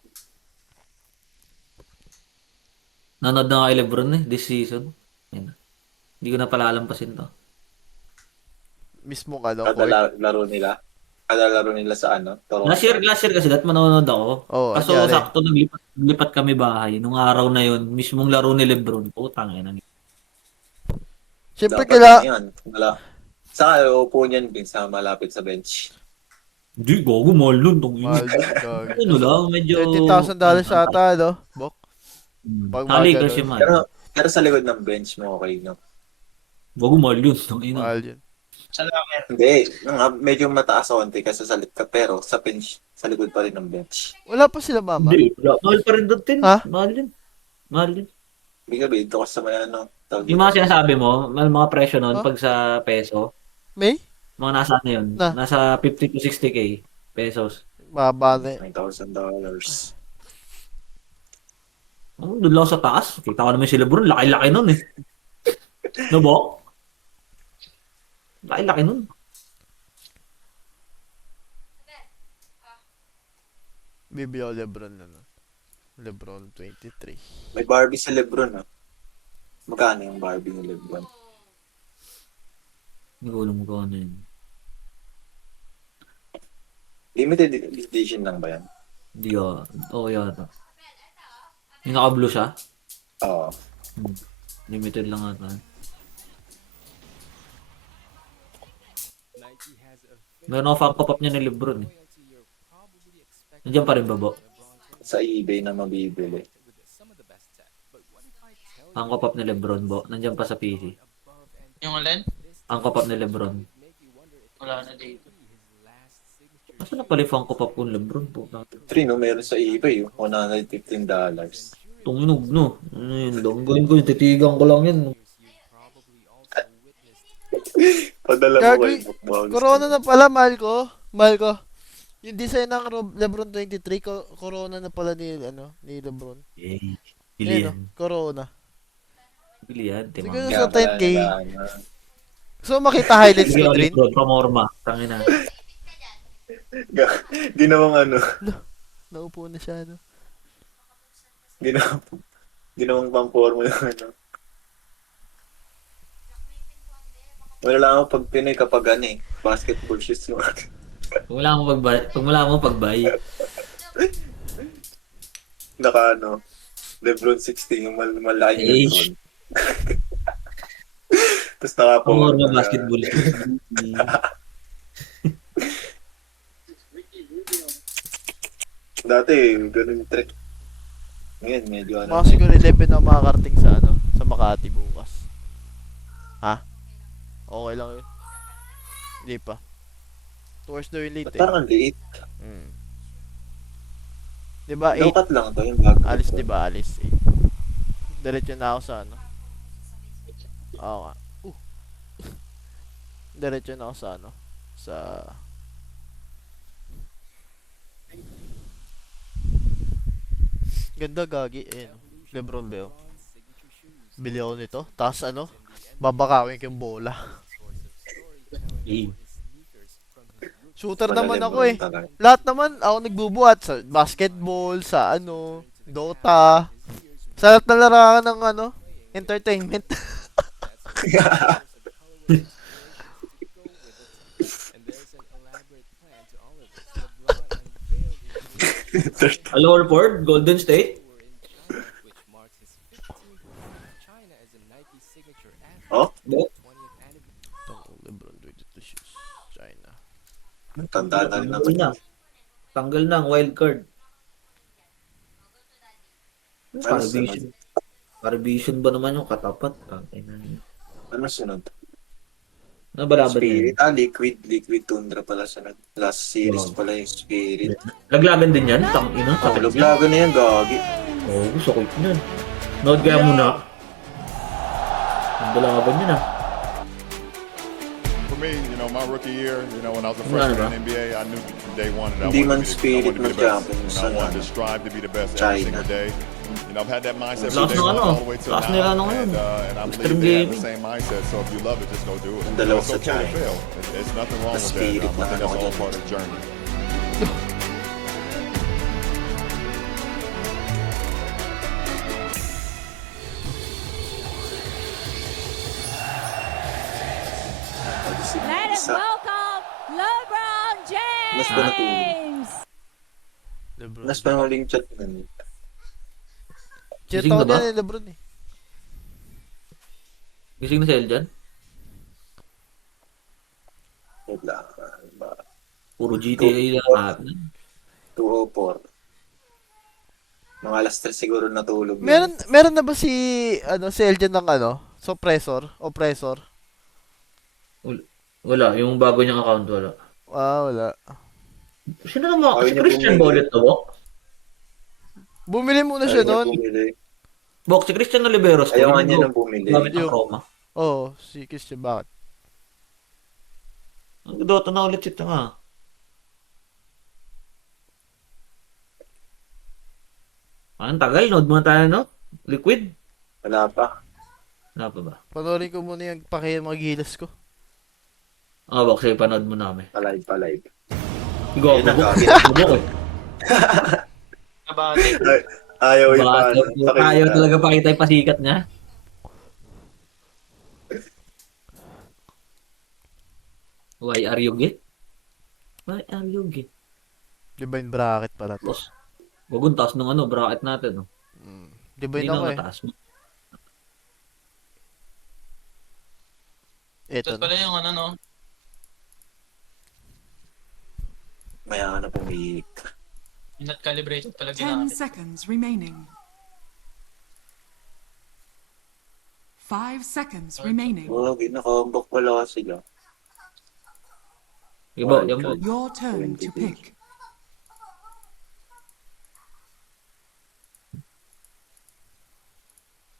Nanood na kay Lebron eh, this season. Yan. Hindi ko na palalampasin to. Mismo ka daw, Kada Koy. laro nila. Kada laro nila sa ano, Toronto. Last year kasi manonood ako. Oo, Kaso anyari? sakto naglipat kami bahay. Nung araw na yon, mismong laro ni Lebron. Putang ina. Siyempre Dapat kila, ano yan, wala. Sa upo niyan din sa malapit sa bench. Hindi, gago, mahal nun. mahal din, gag. Ano lang, medyo... $30,000 sa ata, no? Bok? Pag mga Tali ganun. kasi man. Pero sa likod ng bench mo, okay, no? Gago, mahal yun. Ang ina. Mahal yun. Sa laker. Hindi, medyo mataas onti kasi sa pero sa bench, sa likod pa rin ng bench. Wala pa sila mama. Hindi, mahal pa rin doon, Tin. Ha? Mahal yun. Mahal yun. Ibig sabihin, ito kasi sa may ano, tawag Yung dito. mga sinasabi mo, mga presyo nun, Huh? pag sa peso, May? mga nasa ano yun, Na? nasa 50 to 60k pesos. Mababa na eh. $9,000. Oh, doon lang ako sa taas. Kita ko naman si Lebron. Laki-laki nun eh. No, Bok? Laki-laki nun. Bibili ako Lebron ano. Lebron 23. May Barbie sa Lebron, ah. Magkano yung Barbie ni Lebron? Hindi ko alam kung ano yun. Limited edition lang ba yan? Hindi ko. Oo, yata. Yung naka-blue siya? Oo. Limited lang ata. Meron ako fan pop-up niya ni Lebron eh. Nandiyan pa rin ba, Bo? Sa eBay na mabibili. Ang pop-up ni Lebron, Bo. Nandiyan pa sa PC. Yung alin? Ang pop-up ni Lebron. Wala na dito. Masa na pala yung fan pop-up ko ni Lebron po? 3, no? Meron sa eBay, oh. $115. Tunginog, no? Ano yun? Gawin ko yun. Titigan ko lang yun. Padala mo Gagi, kay Bookbox. Corona na pala, mahal ko. Mahal ko. Yung design ng Lebron 23, Corona na pala ni, ni Lebron. Eh, bili Ayun, yan. Corona. Bili yan, timang. Siguro Kaya sa 10K. wala na. So, makita highlights Bili ko ako din. Lebron, pamorma. Tangina. Ginawang ano. Naupo na siya, no? Ginawang pang-forma yung ano. Wala lang ako pag Pinoy kapag ano eh. Basketball shoes yung Pag wala mo pagbay. naka ano. Lebron 16 yung malaking Lebron. Tapos nakapawa. Pamorma basketball. Dati ganun yung trick. Ngayon medyo ano. Mga siguro 11 na makakarating sa sa Makati bukas. Ha? Okay lang yun. Hindi pa. 2 hours daw yung late eh. Parang ang liit. Diba 8? Low-cut lang to yung bago. Alis diba? Alis 8. Diretso na ako sa Oo nga. Diretso na ako sa sa ganda gagi eh. Lebron Bell. Bili ako nito. Tapos babakawin ko yung bola. Eh. Shooter Wala naman Lebron ako eh. talaga. Lahat naman ako nagbubuhat sa basketball, sa Dota. Sa lahat na larangan ng entertainment. Hello, Ford, Golden State. Oh? Itong Lebron 22 shoes. China. Tanda na rin Tanggal naman. na. Tanggal na ang wild card. Ano Parivision. Parivision ba naman yung katapat? Tangina. Ano sunod? Ano ba laban Spirit. niya? Liquid Tundra pala sunod. Last series Wow. pala yung Spirit. Laglagan din yan? Tangina. Oh, luglagan na yan, gagi. Oo, sakit niyan. Nood kaya muna. Ang dalaban yun ah. For me, my rookie year, when I was a Ano freshman ba? in NBA, I knew from day one that I Hindi man wanted to Spirit be the best. mag-champion And I sa wanted to strive to be the best every China. single day. I've had that mindset Lakas from day ng one ano, all the way till lakas nila now, ngayon. and I Extreme believe they have the gaming. same mindset. So if you love it, just go do it. Ang dalawa It's sa okay to China. fail. It's nothing wrong with that. Spirit I na think that's ako all dyan. part of the journey. Let us welcome LeBron Mas pa natulog. James! Lebron. Nas pa huling chat nun. Chat Gising ako na ba? din Lebron eh. Gising na si Eljan? Wait lang. Puro GTA lahat. 2:04. Mga alas 3 siguro natulog. Meron na ba si Eljan ng oppressor? Wala, yung bago niyang account wala. Wala. Sino naman? Ayaw Si niya Christian bumili. ba ulit to, Bok? Bumili muna siya doon. Bok, si Christian Oliveros. Ayaw nga niya nang bumili. Gamit ang Yung- Roma. Oo, si Christian, bakit? Ang Dota na ulit ito nga. Ang tagal, nod muna tayo, no? Liquid? Wala pa. Wala pa ba? Panoorin ko muna yung mga gilas ko. Bak, sige, panood mo namin. Palive. Go, Yun na, go, gagi. go. Nabati. Ayaw iba. Ayaw talaga pakita yung pasikat niya. Why are you gay? Why are you gay? Divine bracket pala to. Tapos, wag taas ng ano, bracket natin, no? Divine Hindi ako na eh. mataas mo. Ito Tapos na. pala yung ano, no? Maya na pumihik. Yung not calibrated pala 10 ginamit. seconds remaining. 5 seconds remaining. Wag, nakahambak pala sila. Iba, yan mo. Your turn to 20. pick.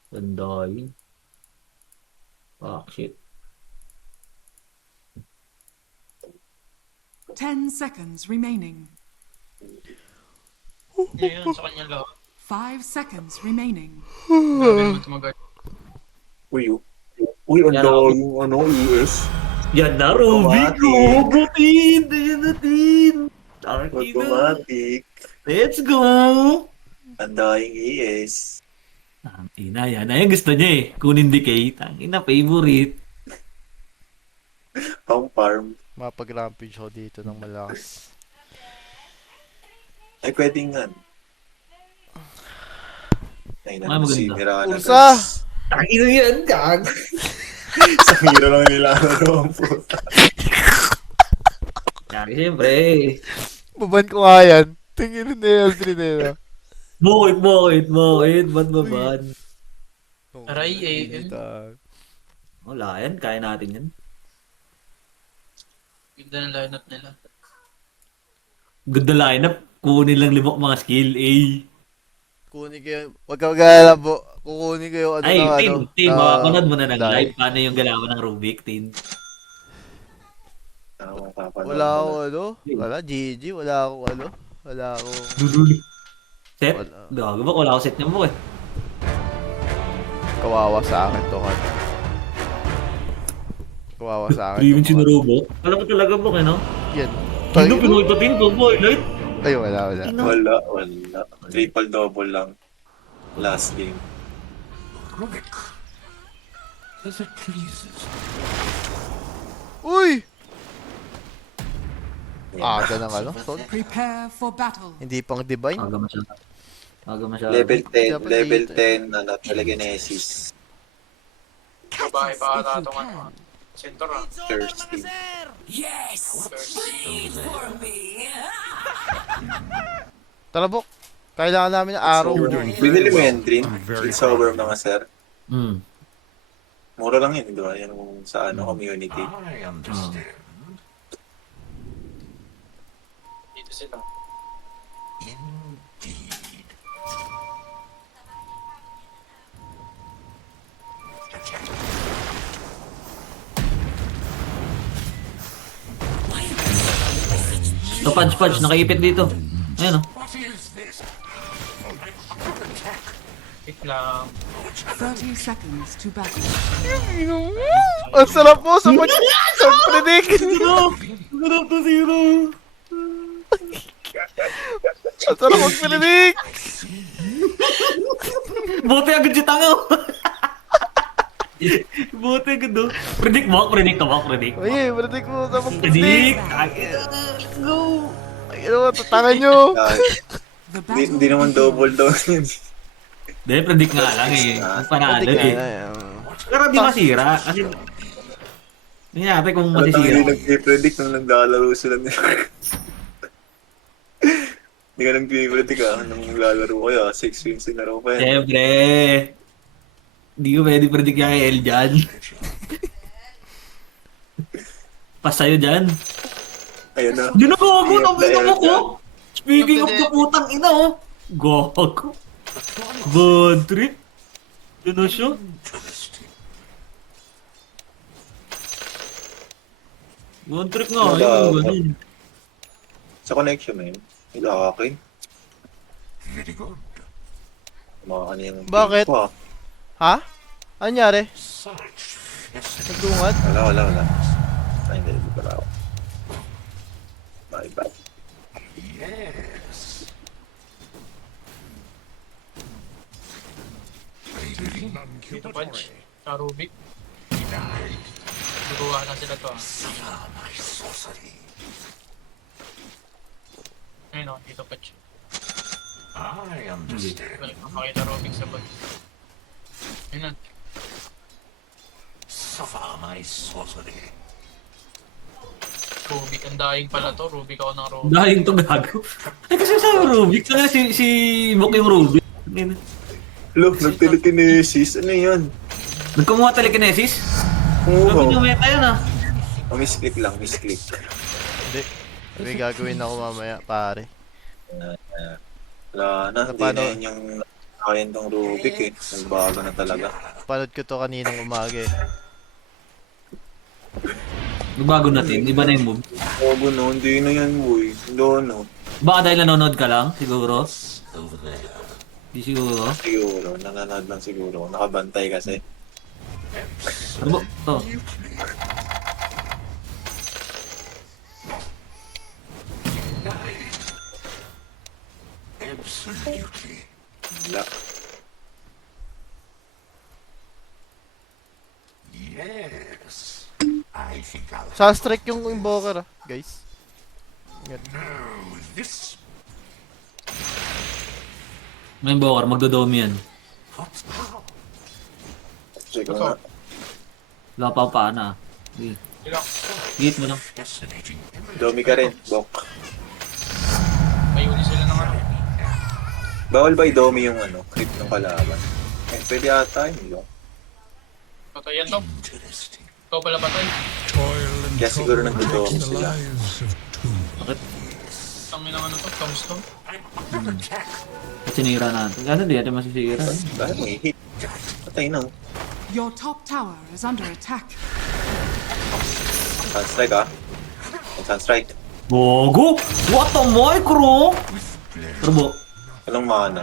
Ganda yun. Shit. 10 seconds remaining. Yun, sa kanya lang. 5 seconds remaining. Grabe naman tumagal. Uy, ang Yan daming ano, ES. Yan na, Ruby! Automatic. Gutin! Yan natin! Automatic. Let's go! Ang daing ES. Ang ina, yan na yung gusto niya eh. Kunin decay. Ang ina, favorite. Pang farm. Mapag-rampage ako dito ng malakas. Ay, pwedeng nga. Ay, Ay, maganda. si Mirana. Ursa! Ang ina yan, kag! Sa hero lang nila ang puta. Kaya siyempre. Baban ko nga yan. Tingin na yung L3 nila. Bakit? Ba't baban? Aray, AN. Wala yan, kaya natin yan. Ganda ng lineup nila. Good na lineup. Kunin lang limok mga skill, eh. Kunin ko yung... Huwag ka mag-alala po. Kukunin ko yung ano Ay, na Tin, mapapanood mo na ng dahil- live. Paano yung galawan ng Rubik, Tin? Wala ako ano. Wala, GG. Wala ako ano. Wala ako... Set? Wala. Gago ba? Wala ako set niya mo eh. Kawawa sa akin to kan. Kawawa sa akin. Driven to, si kan. Narubo. Alam ko talaga mo, no? Yan. Sino Pinoy pa Tin? Go boy, light? Ay, wala. Wala. Triple-double lang. Last game. Uy! Yan. Aga ng ano, Son? Prepare for battle. Hindi pang divine. Aga masyado. Level 10. Dapat Level dito. 10. Ano, telekinesis. Babae If pa ata you itong ano. can. Center ah. Thirsty. Tara, Bok. Kailangan namin ng araw. You're doing Binili very mo well. yan, Trin? I'm very It's over mga sir. Hmm. Mura lang yun, di ba? Yan yung sa ano, community. Dito sila. Punch, nakaipit dito. Ayan o. Pick lang. 30 seconds to battle. Ang sarap po sa pag-predict. Sarap to zero. Ang sarap mag-predict. Buti agad si tanga. Buti agad o. Predict mo. Uy, predict mo sa mag-predict. Predict. Let's go. Ay, ano ba, tatangan nyo. The Hindi naman double down yun. Hindi, predict nga lang eh. Ang panalo Predict eh. nga yan. Pero di masira. Kasi... Hindi natin kung Ano tayo masisira. yung nag-predict nung naglalaro sila nila. Hindi ka nag-predict nung naglalaro kayo. 6 wins in a row pa yan. Siyempre. Hindi ko pwede predict yung kay El dyan. Pas sa'yo dyan. Ayun na. Yun ako, Ayun, nakita mo ko. dyan. Speaking of the putang ina oh. Gago. Bad trip. Yun na siya. Bad trip nga. Wala Ayun, ako. ganun. Sa connection na yun. Nag-akin. Mga kanina. Bakit? Pa. Ha? Ano nangyari? Nagdungat? Wala. Ay, hindi pala ako. Bye. Dito punch. Sa Rubik. Duguha na sila to ah. Ayun o, dito punch. Well, makakita Rubik sa bot. Ayun na. Rubik, ang daing pala to. Rubik ako ng Rubik. Dahil to gago. Ay, kasi sa Rubik. Sana si Bok yung Rubik. Look, nag-telekinesis. Ano yun? Nagkumuha telekinesis? Sabi Kumuha. niyo meta yan ah. Oh, misclick lang, misclick. Hindi. May gagawin ako mamaya, pare. Wala na, hindi Paano? na yun yung kakayan tong Rubik eh. Nagbago na talaga. Panood ko to kaninang umaga eh. Nagbago natin. Iba na yung move. Bago no, hindi na yan boy. No. Baka dahil nanonood ka lang, siguro. Di siguro. Siguro, nananood lang siguro. Nakabantay kasi. Ano ba? To. Wala. Sunstrike yung invoker guys. Ingat. May invoker, magdodomi yan. Check mo na. Wala pa ang paana. Sige. Gate mo lang. Domi ka rin, Bok. May uli sila ng ano. Bawal ba i-domi yung ano, creep ng kalaban? Eh, pwede ata yun, no? Patay yan to. Ikaw pala patay. Toil and Kaya siguro trouble nagdodomi wreck the sila. lives of two. Bakit? Tangin ng ano to, tombstone. At sinira natin. Ano di natin masisira? Dahil may hit. Patay na. Oh. Your top tower is under attack. Sunstrike ah. Sunstrike. Bogo! What the micro? Turbo. Anong mana?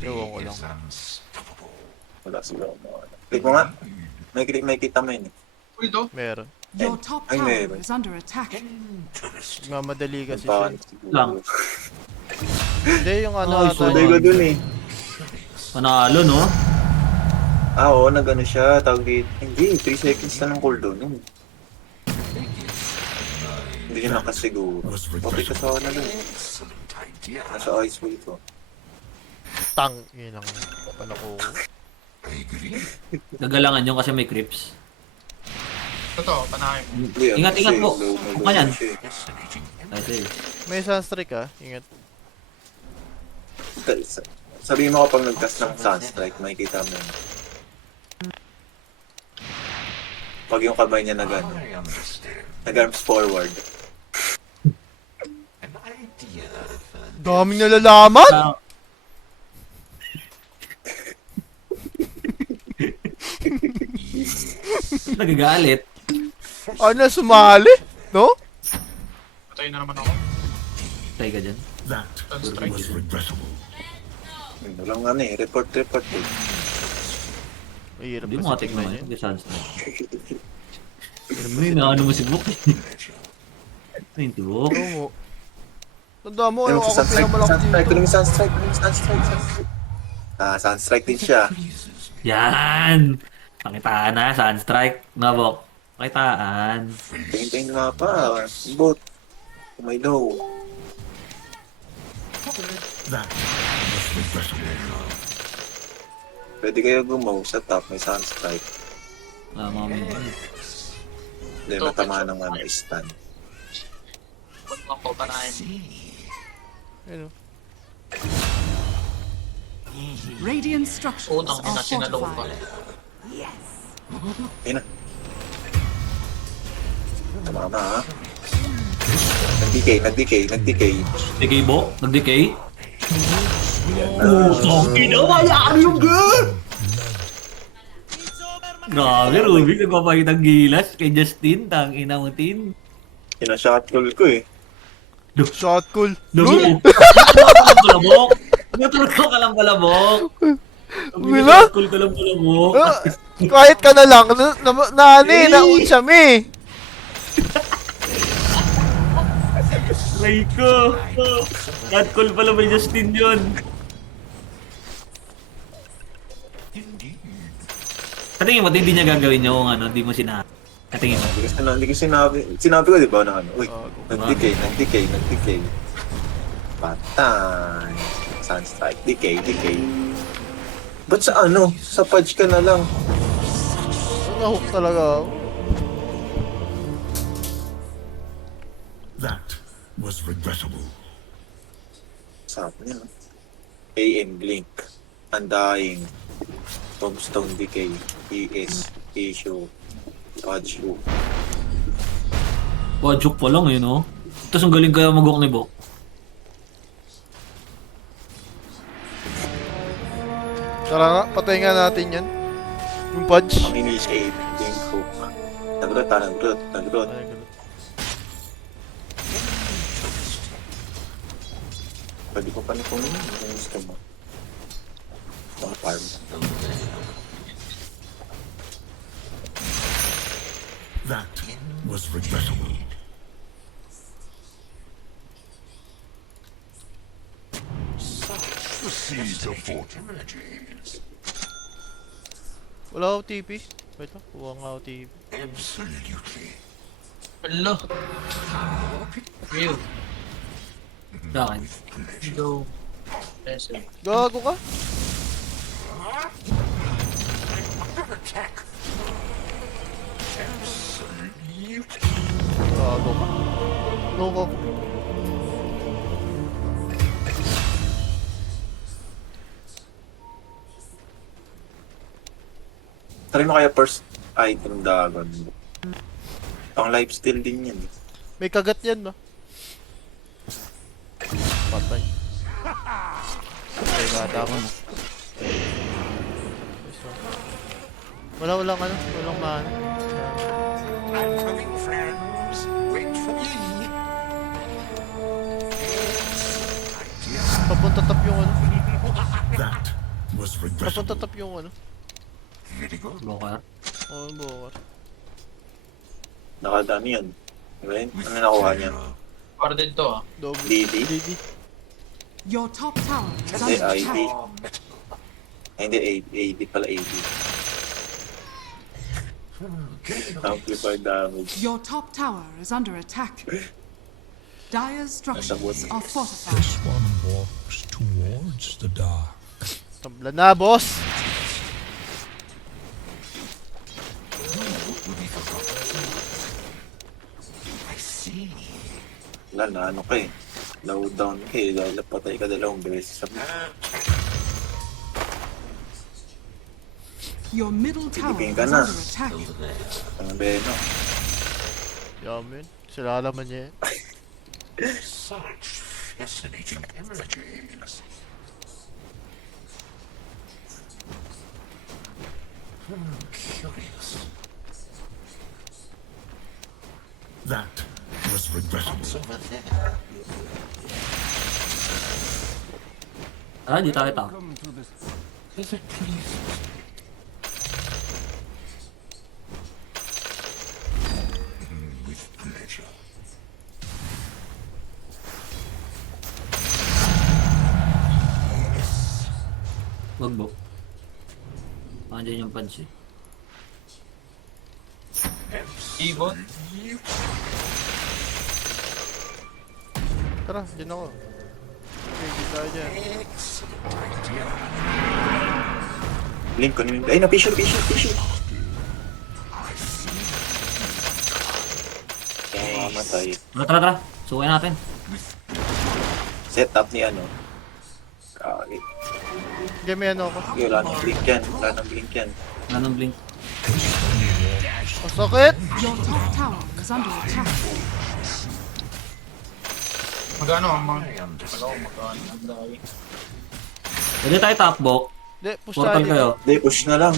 Ewan ko lang. Wala siguro mana. Click mo nga. May kita mo yun eh. Uli to. Meron. Your top Ay, tower meron. is under attack. Mamadali kasi siya. Bakan siguro. Lang. Hindi, yung ano Ay, ata Tuloy niya. ko dun eh. Panalo, no? Ah, oo, nag-ano siya. Tawag dito. Hindi, 3 seconds na ng cooldown nun. Hindi siya nakasiguro. Okay ka sa ano dun. Nasa ice wave ko. Tang. Yun ang panako. Gagalangan yun kasi may creeps. Totoo, panahin. Hindi, ano Ingat siya eh, po. low Ano yan? siya eh. Ay, sige. May sunstrike ingat. Sabihin mo kapag nag-cast ng Sunstrike, makikita mo yun. Pag yung kamay niya nag-arms forward. Daming nalalaman! Ah. Nagagalit. Ano, sumali? No? Patay na naman ako. Tay ka dyan. Sunstrike. Walang ano eh, report eh. Mahirap Hindi kasi mo katik tingnan naman yun. yun. Hindi sans na. Hindi na ano mo si Bok. Ay, hindi Bok. Oo mo. Tanda mo, Ayun, yung ako Sunstrike, pinakamalaki Sunstrike, dito. Sunstrike. Ah, Sunstrike din siya. Yan! Pakitaan na, Sunstrike. Na, Bok. Pakitaan. Tingin-tingin nga pa. Bot. May low. Pwede kayo gumaw sa top, may Sunstrike. Ah, mga Hindi, matama ng ano, stun. Huwag lang po panahin. Ayun, oh. Radiant structures Unang are ina sinalo ko pa. fortified. Ayun na. Tama ha. Nag-decay. Decay, Bok? Nag-decay? Tangin na, mayari yung girl! Grabe, Ruby, nagpapakita ng gilas kay Justin, tangina mo, Tin. Kina-shot call ko eh. Shot call. Labo. Lul! Labok. Natulog ka lang pala, Bok. Wala? Cool ka lang pala, Bok. Ah, kahit ka na lang, nautsami. Aray ko. Cat call pala may Justin yun. Katingin mo, hindi niya gagawin yung ano, hindi mo sinabi. Katingin mo. Hindi ko sinabi ko, di ba, na ano, uy, nag-decay. Patay. Sunstrike, decay. Ba't sa ano? Sa fudge ka na lang. Nahook talaga ako. That was regrettable. Sabi niya, no? AM Blink, Undying, Tombstone Decay, ES, Issue, Fudge Hook. Joke pa lang, no? Tapos ang galing kaya mag-walk ni Bok. Tara nga, patayin nga natin yan. Yung punch. Ang initiate, Blink Hook. Nagrot. Pwede ko pa na kung yung gusto mo. Mga farm. That was regrettable. The seeds of fortune. Wala ako TP. Wait lang, kuha nga ako TP. Absolutely. Hello. Real. Sa akin. Go. Yes, sir. Gago ka? Gago ka? Loko. Try mo kaya first item Dagon. Pang lifesteal din yan. May kagat yan, no? Patay. Patay ka ata ako. Walang ano, walang mana. I'm coming, friends. Wait for me. Papunta tap yung ano. That was regrettable. Papunta tap yung ano. Very good. Bokar. Oh, bukar. Nakadami yan. Diba yun? Ano nakuha niya? Para din to ah. Double. DD? DD. Your top tower is Hindi, under ID. attack. Ay, hindi, AD pala, AD. Amplified damage. Your top tower is under attack. Dire's structures are fortified. This one walks towards the dark. Tabla na, boss! Wala na, ano ka eh. Low down ka eh, dahil patay ka dalawang beses sa Your middle tower Pilipin is ka na. under attack. Ang beno. Yaman. Sila alaman niya yan. Such fascinating images. Curious. That was regrettable. Di tayo tap. Is it please? With pleasure. Wag, Bok. Andiyan yung punch eh. Ibon. Tara, dyan ako. Okay, di tayo dyan. Blink ko namin. Ay, na-pissure. Kaya mamatay. Tara. Suway natin. Setup ni ano. Kagi. Hindi, may ano ako. Sige, wala nang blink yan. Anong blink? Ang sakit! Your top tower is under attack. Magano ang mga... Magano. Ang dami. Pwede tayo top, Bok. Hindi, push Portal tayo. kayo. Hindi, push na lang.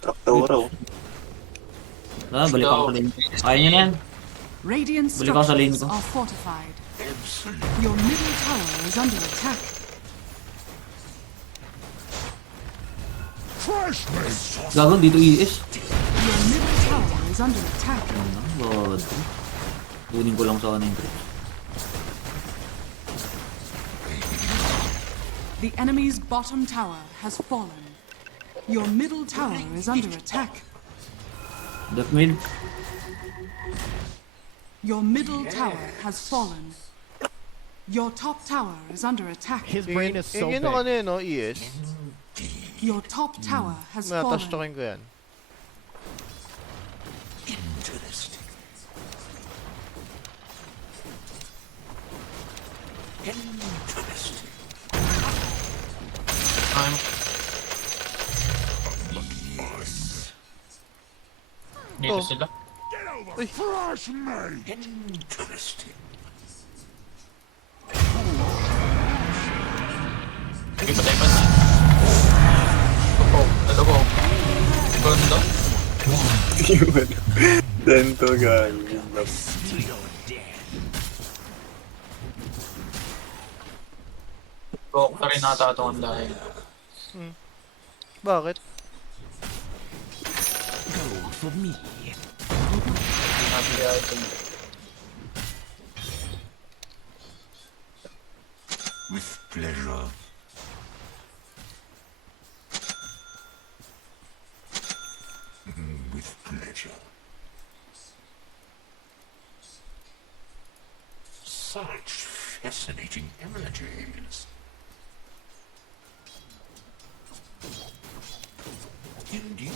Traktora. Balik ako sa lane. Kaya nyo na yan. Radiant Balik ako sa lane structures ko. are fortified. Your middle tower is under attack. Gago, dito ES. Your middle tower is under attack. God. Kunin ko lang sa kanin ko. The enemy's bottom tower has fallen. Your middle tower is under attack. That mid. Your middle tower has fallen. Your top tower is under attack. His brain is so big. Yung ano yun, no? ES. Your top tower has Touch fallen. talking ko yan. I'm dito Oh. sila. Uy. Sige, patay pa siya. Oh, dalawa. Ganda. Dento, gago. Bok na rin nata ito ang dahil. Bakit? Hindi nabili item. With pleasure. With pleasure. Such fascinating images. Indeed.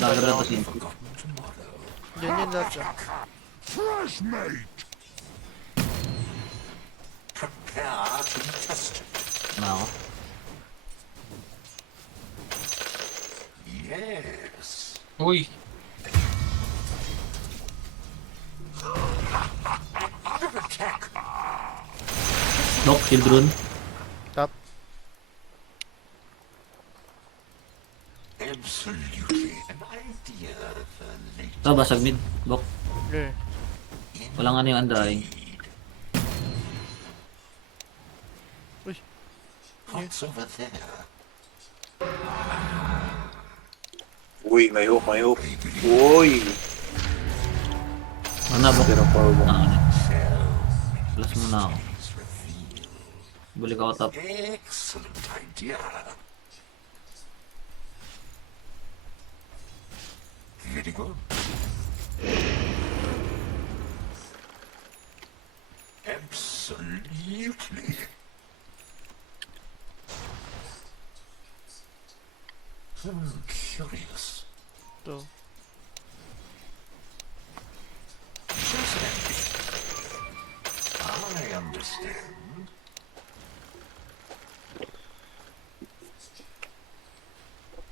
Nagagara to sin. Forgotten tomorrow. Yan yan lahat siya. Fresh mate. Prepare to be tested. Na ako. Yes. Uy, Attack. Nope, shield rune. Top. Absolutely an idea for late. Ito, basag mid. Bok. Okay. Walang ano yung undying. What's over there? Uy, may hook, may hook. Uy! Ano, Bok? Pero for mo. Plus mo na ako. Balik ako top. Excellent idea. Very good. Absolutely. Curious. Ito. I understand.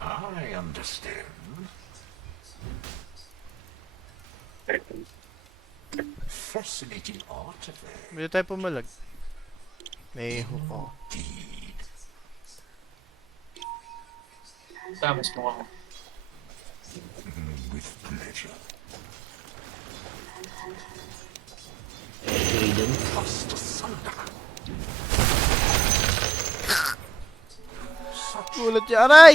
I understand. Fascinating artifact. Hindi tayo pumalag. May hook ako. Indeed. tamas mo ako. With pleasure. Raiden. Lost asunder. Ulat siya, aray!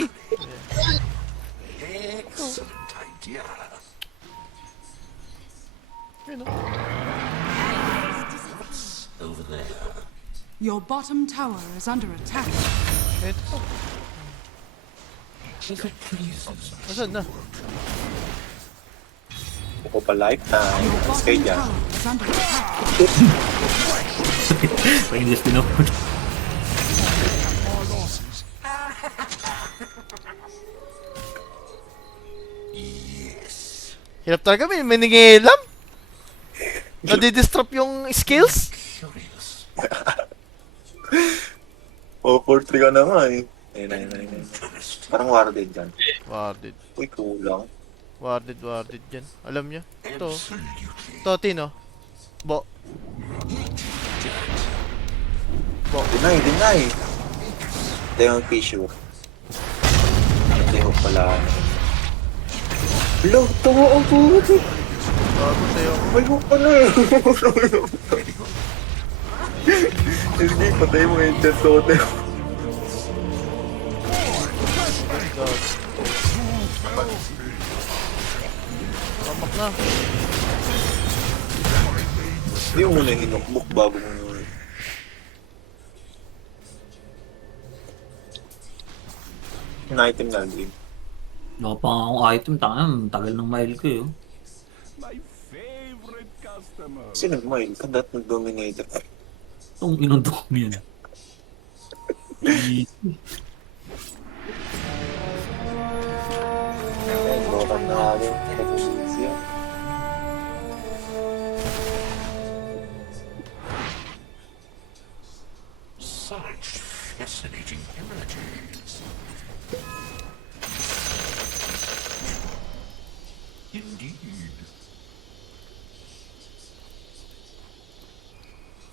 Excellent idea. Yun o. Over there. Your bottom tower is under attack. Ito. Nasaan na? Buko pa lifetime. Your Alas kayo bottom dyan. tower is under attack. Pag-English pinupod. Yes. Hirap talaga, may nangihilam. Nadidistrap yung skills. Curious. Oh, 4-3 ka na nga eh. Ayun, ayun, ayun, ayun. Parang warded dyan. Warded. Uy, kulang. Warded dyan. Alam niya. Ito. Absolutely. Ito, Tino. Bo. Deny, deny. Ito yung tissue. Ito yung pala. Hello, tawa ako. Bago sa'yo. May hook pa na. Hindi, patay mo yung chat ko. God. Tamak na. Hindi mo muna hinukbok bago mo yung item na green. Wala pa nga akong item, tangan, tagal ng mile ko eh. Oh. My favorite customer. Kasi nag-mile ka, dat nag-dominator ka. Itong inundok mo yun. Lotan na agad. Pag-ulis yan. Such fascinating images. Indeed.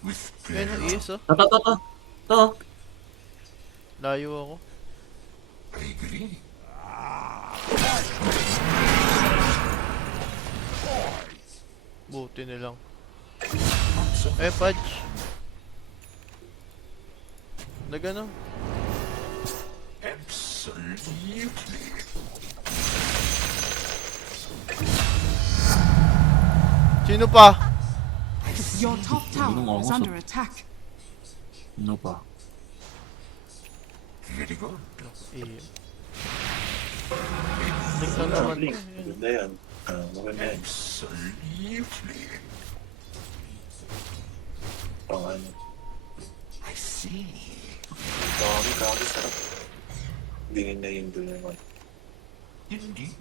With Ayun, pleasure. is oh. Ito. Layo ako. I agree. Buti na lang. Fudge. Nagano? Absolutely. Sino pa? Your top tower Ano is nga, under attack. Ano pa? Very good. Iya. Tingnan naman. Blink. Maganda yan. Maganda yan. Absolutely. Pang ano. I see. Kami sarap. Dinin na yun doon naman. Indeed.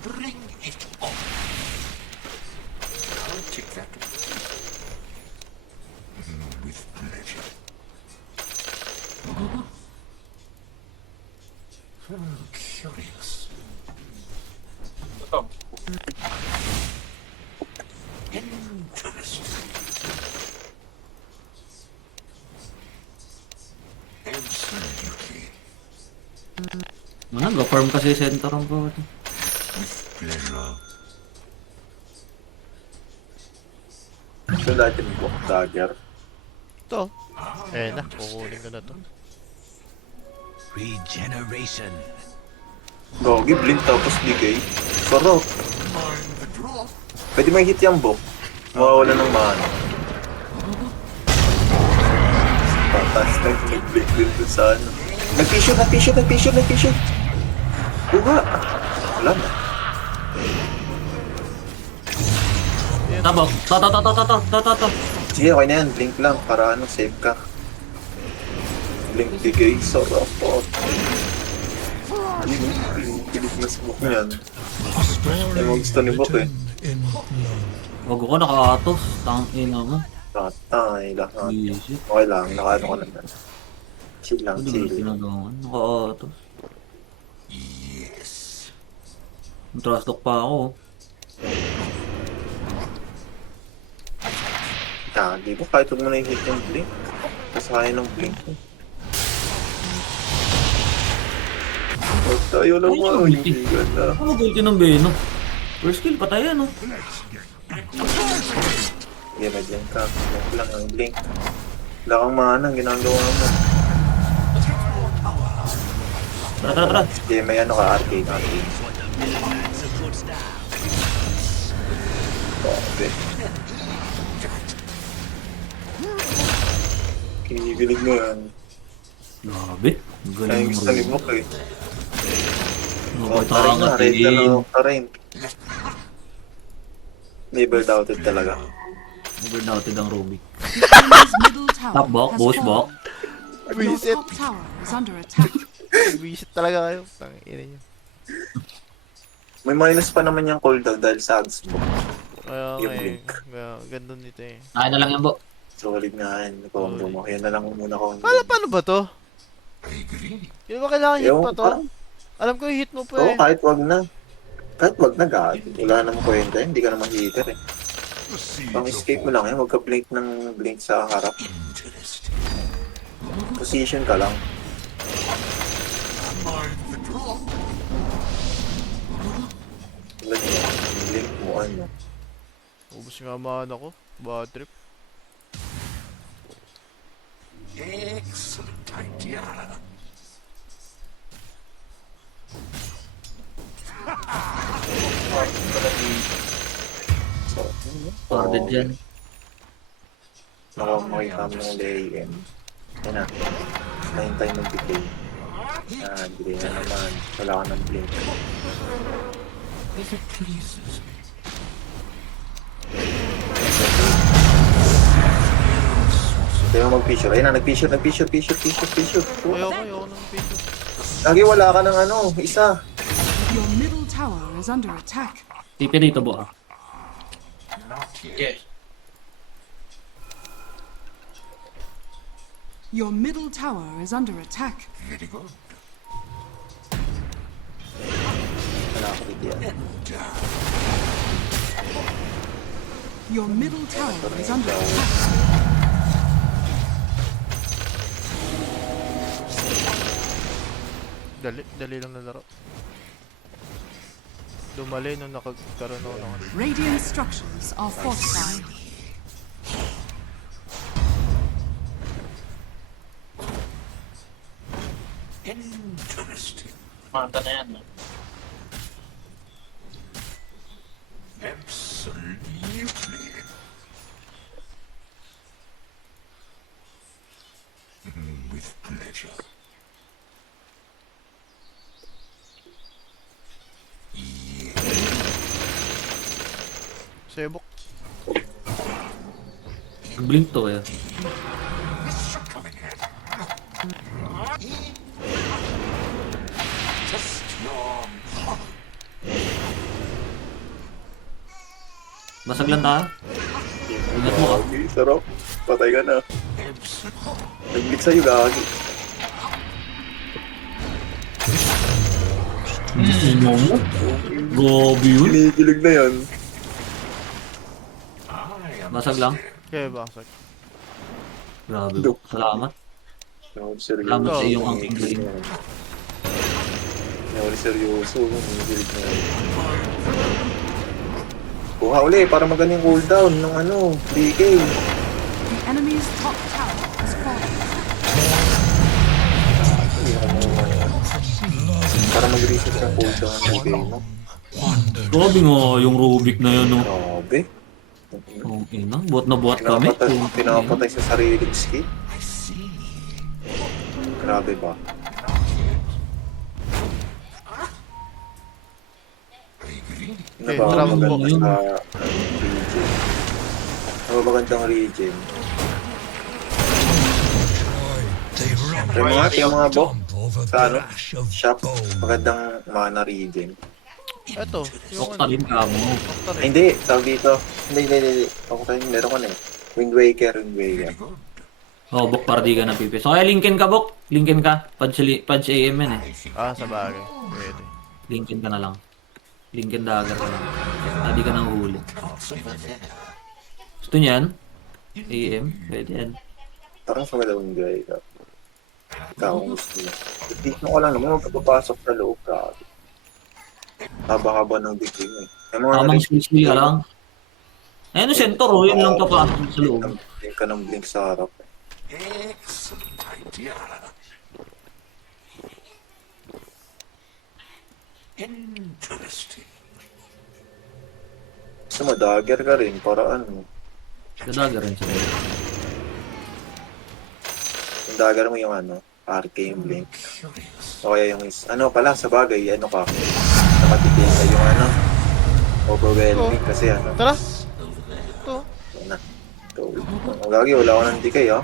Bring it on. I'll take that. With pleasure. Curious. Ito. Interesting. Absolutely. Ano, farm kasi center ang ko. With pleasure. So lahat yung book, dagger. Ito. Na, kukunin ko na to. Regeneration. Gogi, blink tapos digay. Sarap. Pwede may hit yung book. Mawawala ng mana. Patas na yung nag-blink din dun sa ano. Nag-t-shirt! Buga! Wala na. Tabo. To. Sige, okay na yan. Blink lang para ano, save ka. Blink digay. Sarap po. Pilit na smoke niyan. Ay, mga gusto ni Bok eh. In blood. Wag ko naka-atos. Tangin mo. Patay lahat. Easy. Okay lang, nakaano ka lang. Chill lang, Ano ba chill. ginagawa? Naka-atos. Yes. Trust lock pa ako. Di ba kahit huwag mo na i-hit yung blink? Kasi kaya ng blink. Huwag tayo lang Ay, mga yung ulti. kaibigan na. Ano ulti ng Beno? First kill, patay yan, oh. Sige, may blink ka. Blink lang ang blink. Wala kang mana, ang ginagawa mo. Tara. Sige, may ano ka, arcade. Grabe. Kinigilig mo yan. Grabe. Ang Kaya galing gusto ni Bok eh. Ano Tarin na, red ka na, tarin? tarin. Never doubted talaga. Overdoubted ang Rubik. Enemy's middle tower Top bok, has bush fallen. bok. Your Reset. top tower is under attack. Visit talaga kayo. Tangina niyo. May minus pa naman yung cooldown dahil sa ads mo. Kaya Yung nga eh. link. Kaya ganda nito eh. Akin na lang yan, Bo. So, walid nga yan. Combo mo. Yan na lang muna ko. Paano ba to? Hindi ba kailangan hit Yung pa to? Alam ko hit mo pa Oo, eh. kahit wag na. Kahit wag na, gag. Wala namang kwenta. Hindi ka naman hitter eh. Pang escape mo lang yan. Huwag ka blink ng blink sa harap. Position ka lang. Blink mo ano. Ubus nga mana ko. Bad trip. Excellent idea. So, Guarded dyan. Nakamakita mo ng LAM. Yan na. Nahintay ng decay. Delay na naman. Wala ka ng blink. If it pleases me. Hindi mo mag-picture. Ayun na, nag-picture. Ayoko ng video. Lagi wala ka ng ano, isa. Your middle tower is under attack. TP dito, Bo. Sige. Your middle tower is under attack. Very good. Wala ka dito yan. Your middle tower is under attack. Dali lang na laro. Dumali nung nakagkaroon ako ng ano. Radiant structures are fortified. Interesting. Manta na yan. No? Absolutely. With pleasure. Sebok. Blink to eh. Basag lang tayo. Ingat mo ah. Okay, sarap. Patay ka na. Nag-blitz sa'yo, gagi. Sino mo? Gobi yun. Kinikilig na yan. Basag lang. Kaya basag. Grabe. Dok. Salamat. Seryoso. Salamat sa iyong angking galing. Seryoso. Kinikilig na yan. Kuha uli para magaling cooldown ng ano, DK. The enemy's top tower is falling. Para mag-reset ng cooldown ng DK mo. Grabe nga yung Rubik na yun no. Grabe. Oh, ina. Buhat na buhat kami. Pinapatay sa sariling skill. Grabe ba? Okay, Napaka-maganda yun. sa region. Napaka-magandang region. They run Pero yung mga bok, stomp over sa ano, brush of shop, bone. magandang mana region. Eto, yung ano. Oktalin ka mo. Octarine. Ay, hindi, tawag dito. Hindi. Ako tayo, meron ka na eh. Wind Waker. Oh, Bok para di ka napipis. So kaya linkin ka, Bok. Linkin ka. Punch AM yan eh. Ah, sa bagay. Pwede. Linkin ka na lang. Linkin dagger ka lang. Hindi ka nang huli. Gusto niyan? AM? Pwede yan. Parang sa mga Wind Waker. Ikaw, kung gusto mo. Tignan ko lang naman, magpapasok sa loob ka. Haba-haba ng decay mo eh. May mga Tamang skill ka lang. Ayun, center oh. Yun lang papasok sa loob. Blink ka ng blink sa harap. Excellent idea. Interesting. Gusto mo, dagger ka rin para ano. Dagger rin sila. Yung dagger mo yung ano, arcane blink. O kaya yung ano pala, sa bagay, ano ka, nakatipin ka yung ano, overwhelming kasi ano. Tara! Ito. Yan na. Ito. Ang gagi, wala ko ng decay, oh.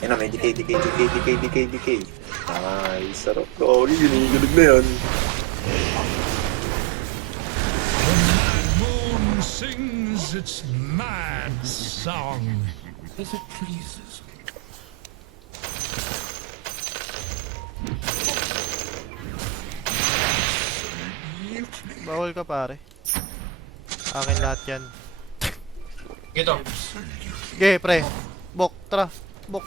Yan na, may decay. Ay, sarap. Oo, ginigilig na yan. Moon sings its mad song. If it pleases me. Bawal ka pare. Akin lahat yan. Gito. Okay, pre. Bok, tara. Bok.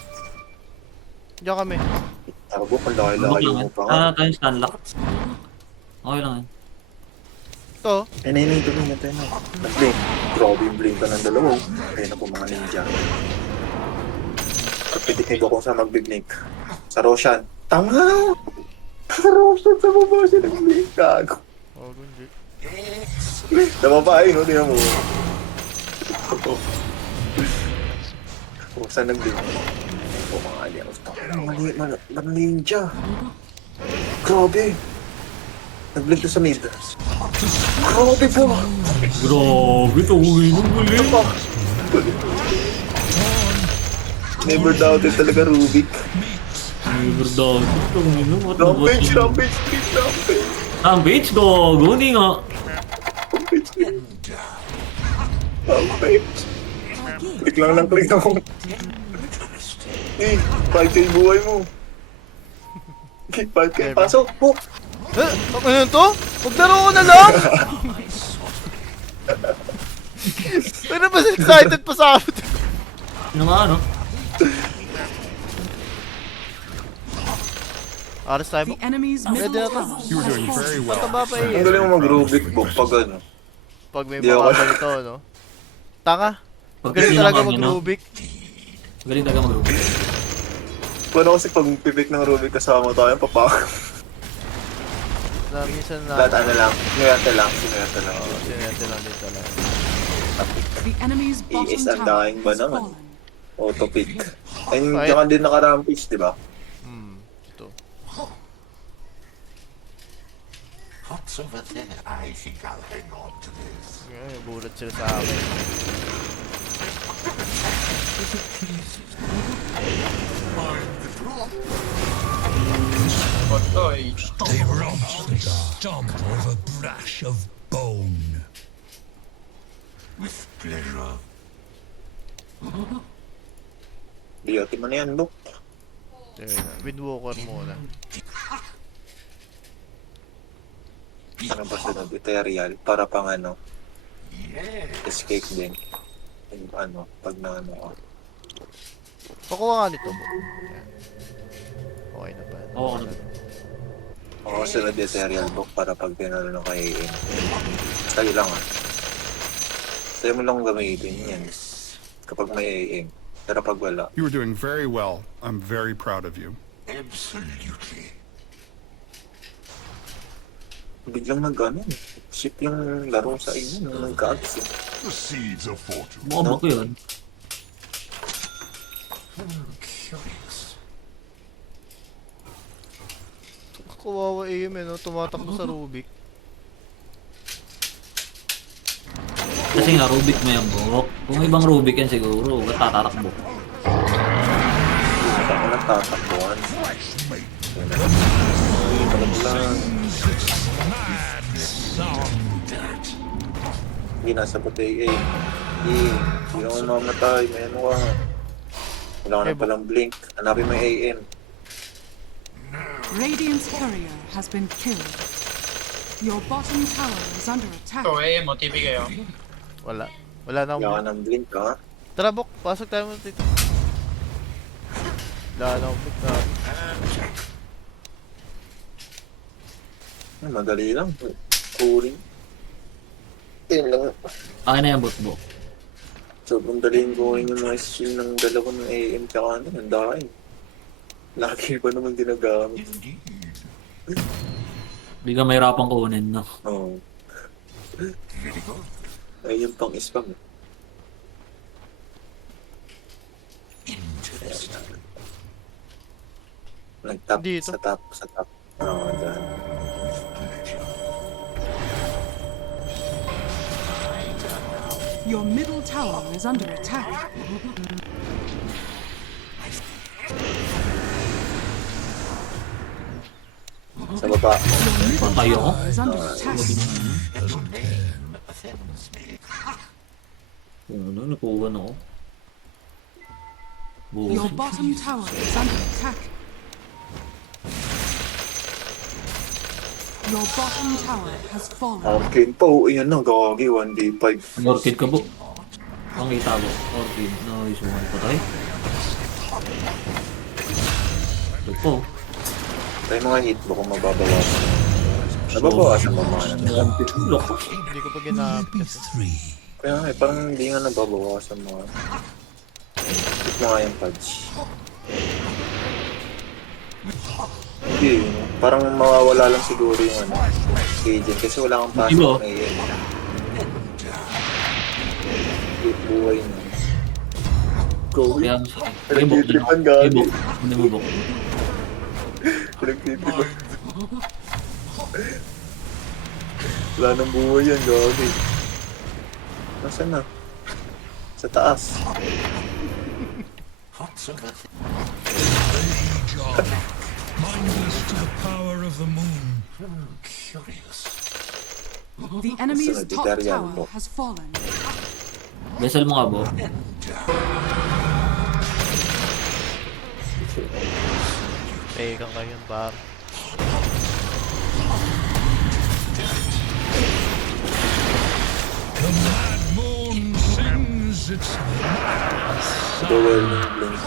Diyan kami. Tarbo, kung Bok laki-laki lang mo yan. pa nga. Tayo stunlock. Okay lang yan. Ito. Ayun na, ito na. Nag-blink. Grabe yung blink ka ng dalawa. Ayun na po mga ninja. Pitik ni Bok kung saan mag-blink. Sa Roshan. Tanga! Sa Roshan, sa baba siya nag-blink. Gago. Oh, hindi. Sa baba eh, no? Tingnan mo. Kung saan nag-blink. Oh, mga alien. Mga ninja. Grabe. Nag-blink to sa mid. Grabe po. Grabe, tawagin mo muli. Never doubted talaga Rubik. Never down. Tawagin mo. What the Rampage, fuck? rampage, please, rampage. Rampage, gago. Hindi nga. Rampage. Click lang ng click ako. Eh, 5K buhay mo. Okay, 5K, pasok po. Eh, ano yun to? Maglaro ko na lang! Ano ba excited pa sa akin? Ano nga, ano? Aras tayo The Bok. enemy's middle Pwede ako. tower You were has doing fallen. very well. Mataba pa Ang eh. galing mo mag-Rubik book pag ano. Pag may Di ako. mga ganito, no? Tanga. Pag Magaling talaga kailangan niya, no? mag-Rubik. Galing talaga mag-Rubik. Paano kasi pag pipik ng Rubik kasama tayo, papak. Na minsan Lahat na... ano lang, sinuyate lang. Sinete lang dito lang. The enemy's bottom Iis ang tower daing ba has naman? fallen. Auto-pick. Ayun, Ay. diyan ka din naka-rampage, di ba? Ito. What's over there? I think I'll hang on to this. Ay, bulat sila sa akin. Bot to eh. They rumble, they stomp over brush of bone. With pleasure. Biyotin mo na yan, Bok. Windwalker muna. Ano ba sunod? Ethereal. Para pang ano, escape din. Yung ano, pag na ano ka. Pakuha nga nito, Bok. Yan. Okay na ba? Oo, ano? Ako sunod Ethereal Book para pag pinalo ng kay AM. Sa'yo lang ah. Sa'yo mo lang gamitin yan. Kapag may AM. Pero pag wala, You were doing very well. I'm very proud of you. Absolutely. biglang nag-ano, ship yung laro sa inyo, nung nagka-ads eh. The seeds of fortune. Mukha ko yun. Curious. Kawawa AM eh, no? Tumatakbo sa Rubik. Kasi nga Rubik mo yan, Bok. Kung ibang Rubik yan siguro, ba't tatatakbo? Ako nagtatakbuhan. Ay, lang. Hindi nasa puti eh. Hindi ako mamatay, may ano ka. Wala ka na palang blink. Hanapin mo yung AM. Radiant's courier has been killed. Your bottom tower is under attack. So, mo, TV kayo. Wala. Wala na Wala ka akong... ng blink ha. Tara, Bok. Pasok tayo muna dito. Wala na akong pick na. Ay, madali lang. Cooling. Yun lang. Akin na yan, Bok. Sobrang daling gawin yung mga skill ng dalawa ng AM tsaka ano, ang dahil. Lagi pa naman ginagamit. Hindi ka mahirapang kunin, no? Oo. Ay, yung pang spam. Nag-tap Dito. sa top, sa top. Oo, dyan. Your middle tower is under attack. Sa baba. Patay ako. Is under attack. Ano, nakuha na ako. Your bottom tower is under attack. Your bottom tower has fallen. Arcane pa, oh, ayan na, gagi, 1d5. Orchid ka, Bok. Ang kita, Bok. Orchid. Nice one. Patay. Ito po. Tayo mga hit mo kung mababawasan. Nababawasan mo mga ano. Look. Hindi ko pa ginamit kasi. Kaya nga, parang hindi nga nababawasan mga. Hit mo nga yung pads. Hindi, parang mawawala lang siguro yung ano, agent kasi wala kang pasok Iba. na yun. Buhay na. Go. Kaya, Pinagtitripan, gabi. Hindi mo bok. Pinagtitripan. Wala nang buhay yan, gabi. Nasaan na? Sa taas. What's over there? Job. Mindless to the power of the moon. Curious. The enemy's Sunod, top Italian tower po. has fallen. Vessel mo nga, Bo. Teka ngayon, bar. The mad moon sings its mad song. Overwhelming blink.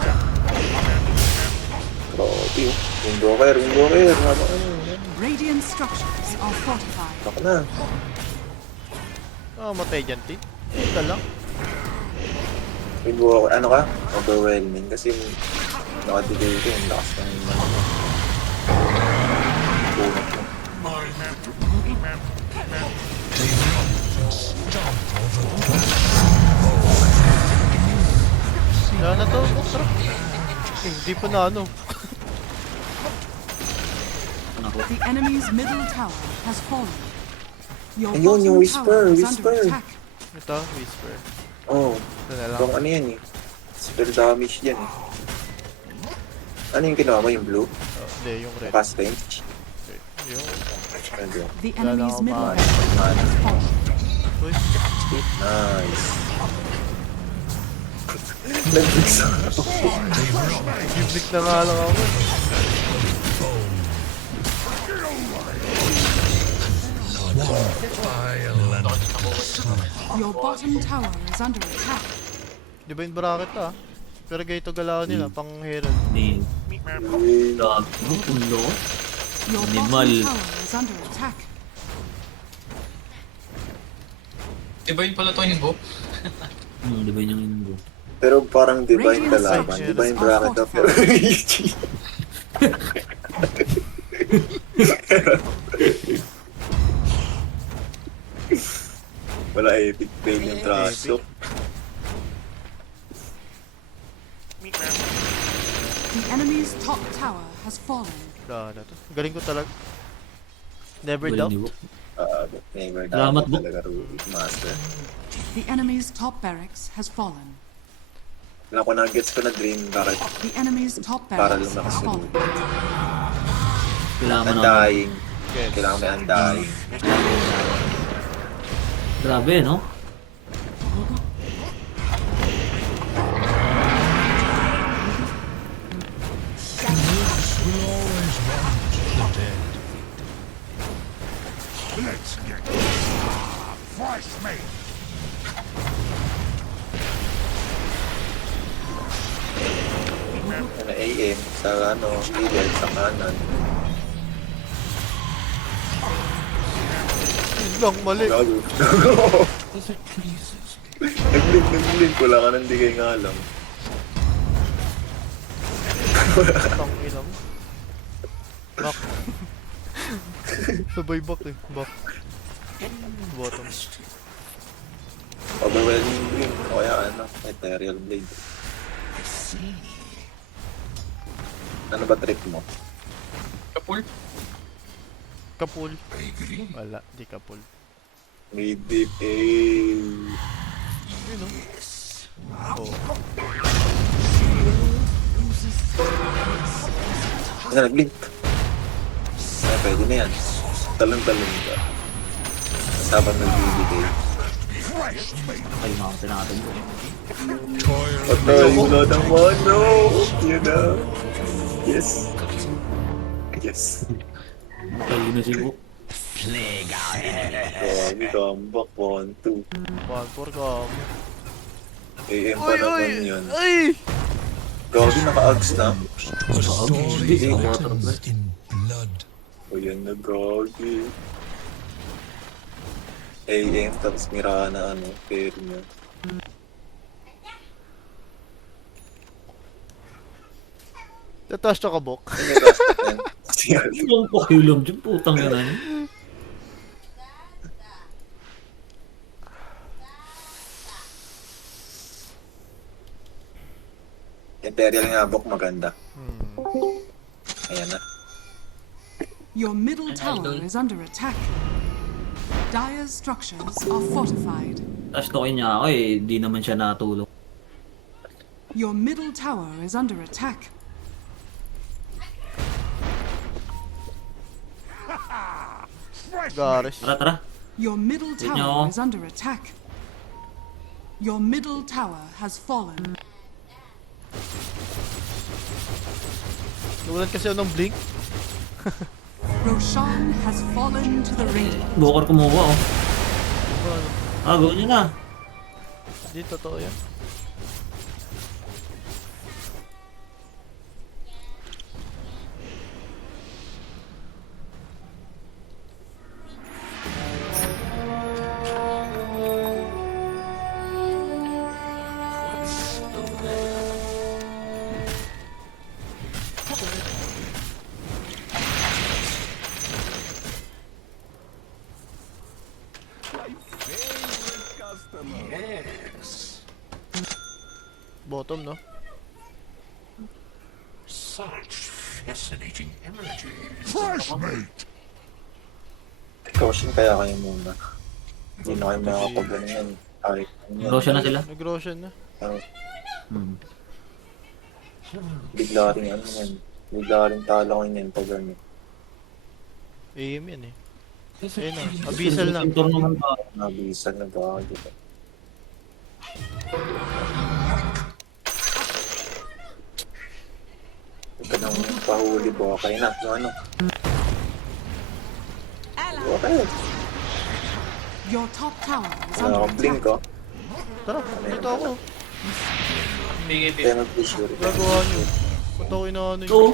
Grabe, oh. Windwalker. Radiant structures are fortified. Ako na. Matay dyan, T. Ito lang. Windwalker. Ano ka? Overwhelming. Kasi nakadelay ko yung lakas ng ano. Bunot mo. Wala na to, Boktra. Hindi pa na ano. The enemy's middle tower has fallen. Your Ayun, bottom yung whisper, tower is whisper. under attack. Ito, Whisper. Oh, Ito na lang. pang ano yan eh. Spell damage yan eh. Ano yung ginawa mo? Yung blue? Hindi, yung red. Cast range? Yung... Ano? The Wala na enemy's akong middle mana. tower has fallen. Uy, Nice. Nag-fix ako. gimmick na nga lang ako. Your bottom tower is under attack. Di ba yung bracket ah? Pero ganito galaw nila, pang Herald. Ni... Dog. Ulo. Your Animal. bottom tower is under attack. Diba yun pala to yung Bo? Di ba yung Bo? Pero parang divine Radiant kalaban. structures Divine are bracket na pero wala epic fail yung trash. The enemy's top tower has fallen. Wala na to. Galing ko talaga. Never Wala doubt. ni Bo. Never Salamat, doubt Bo. talaga Ruby Master. The enemy's top barracks has fallen. Wala ko na-gets ko na dream bakit The enemy's top Para barracks lumakas has yung fallen. Kailangan mo na. undying. Yes. Kailangan may undying. Grabe, no? Will always want the dead. Let's get fresh meat. Ano, AM sa ano, middle, sa kanan. Yun lang, mali. Gago. Nag-blink. Wala ka nang digay nga alam. Tang ina mo. Back. Sabay back eh. Back. Bottom. Overwhelming blink. O kaya ano, Ethereal Blade. Ano ba trick mo? Kapul? Kapul. Wala, di kapul. Mid deep, eh. Yun o. Oh. Ano, nag-blink. Ay, pwede na yan. Talon-talon ka. Sabang nagbibigay. Ay, makakita natin po. Patay, wala ng mono! Yun na. Yes. Yes. Ay, na si Bo. Grabe, comeback. 1-2. 1-4 ka mo. AM pa naman yun. Ay! Grabe, naka-ags na. The story Hindi, of water atoms in blood. O yan na, grabe. AM, tapos Mirana, ano, pero niya. Tataas ka Bok. Ano yung last na yun? Siya. Ang pakilam dyan, putang ina niya. Imperial nga Bok, maganda. Ayan na. Your middle tower is under attack. Dire's structures are fortified. Tapos tokin niya ako eh, di naman siya natulog. Your middle tower is under attack. Gares. Tara, tara. Your middle Tignan tower ako. is under attack. Your middle tower has fallen. Nawalan kasi ako ng blink. Roshan has fallen to the ring. Bukor kumuha oh. Ah, gawin niya na. Hindi, totoo yan. Bottom, no? Such fascinating energy. Fresh meat! Caution kaya kayo muna. Hindi na kayo makakapag yan. Ay, Roshan na sila. Nag-Roshan na. Hmm. bigla rin ano yan. Bigla rin talangin yan pag ano. Aim yan eh. Ayun na. Abyssal na. Sintor naman ba? Nabisan na ba? Diba? Huwag ka nang pahuli ba? Okay na. No, ano? Okay. Your top tower is Wala under akong blink attack. oh. Tara, dito ako. Kaya mag-sure. Gagawa nyo. Ba't ako inaano yun? Oo.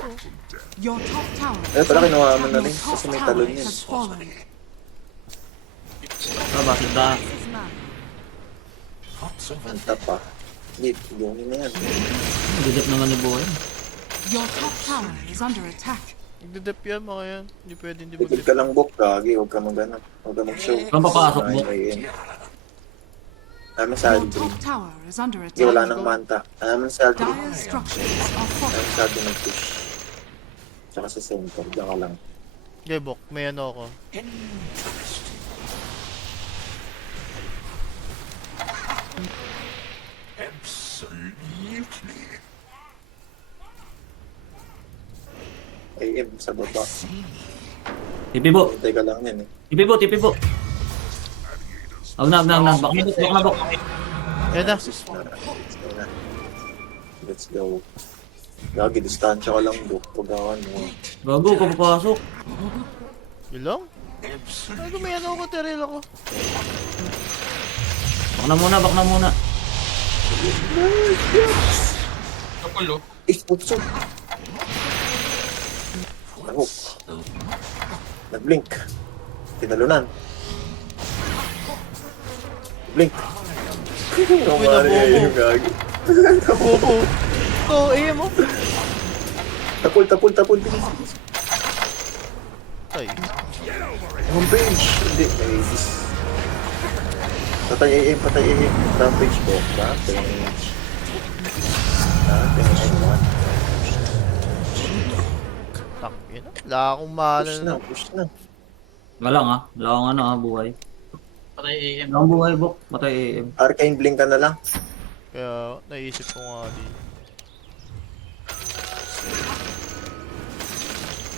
Your top tower. Eh, pala kinuha mo na Your rin. top Kasi may tower talon yun. has fallen. Ah, bakit ba? What's over Ang tapa. Hindi, lunin na yan. Didip naman ni Boy. Your top tower is under attack. Nagdedep yan, mga yan. Hindi pwede hindi Tikid mag-dep. ka lang, Bok. Gagi. Huwag ka mag-ano. Huwag ka mag-show. Saan papasok, Bok? Namin sa Your Aldrin. top tower is under Hindi, wala attack. nang manta. Namin sa Aldrin. Dire's structures are Namin fortified. sa Aldrin nag-push. Tsaka sa center. Diyan ka lang. Okay, Bok. May ano ako. absolutely AM sa baba. Tipi bo. Hintay ka lang yan eh. Tipi bo, tipi bo. Huwag na, huwag na, huwag na. Bak na, bak. Yan na. Sige na. Let's go. Lagi, distansya ka lang, Bok. Pag ano. Gago, ka papasok. Yun lang? Ano may ano ako, Terrell ako. Bak na muna, bak na muna. Kapulo. Eh, putso. Nahok. Nag-blink. Tinalunan. Blink. Ang mari yung gagi. Bobo. Ito, AM mo. Tapul, tapul, tapul. Bilis, bilis. Ay. Rampage. Hindi, may patay AM, patay AM. Rampage po. Rampage. Rampage. Tak, yun na. Wala akong mana Push na. na, push na. Wala lang ha. Wala akong ano ha, buhay. Patay AM. Wala akong buhay, Bok. Patay AM. Arcane blink ka na lang. Kaya naisip ko nga din.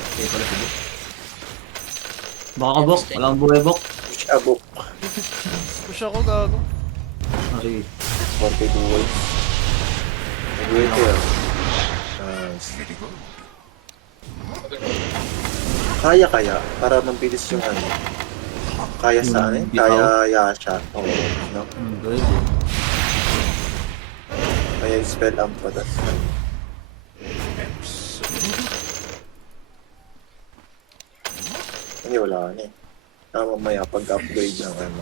Okay pala si Bok. Baka ka, Bok. Wala akong buhay, Bok. Push abok. Push ako, gago. Ah, sige. 42 wolves. Nag-wait kayo. Nice. Kaya, para mabilis yung ano. Kaya sa ano yun? Kaya Yasha. Oo, no? Good. Kaya yung spell amp pa tas. Hindi, wala ka na eh. Mamaya pag-upgrade ng ano.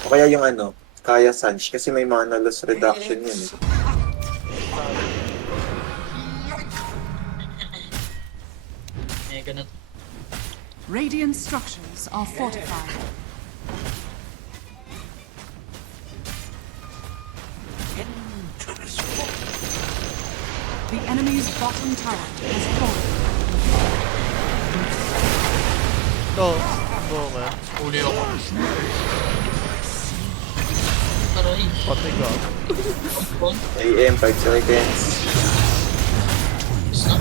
O kaya yung ano, Kaya Sanch, kasi may mana loss reduction yun eh. Radiant structures are fortified. The enemy's bottom tower has fallen. Ito, Invoker. Huli ako. Aray. Patay ka. AM, 5 seconds. Snap.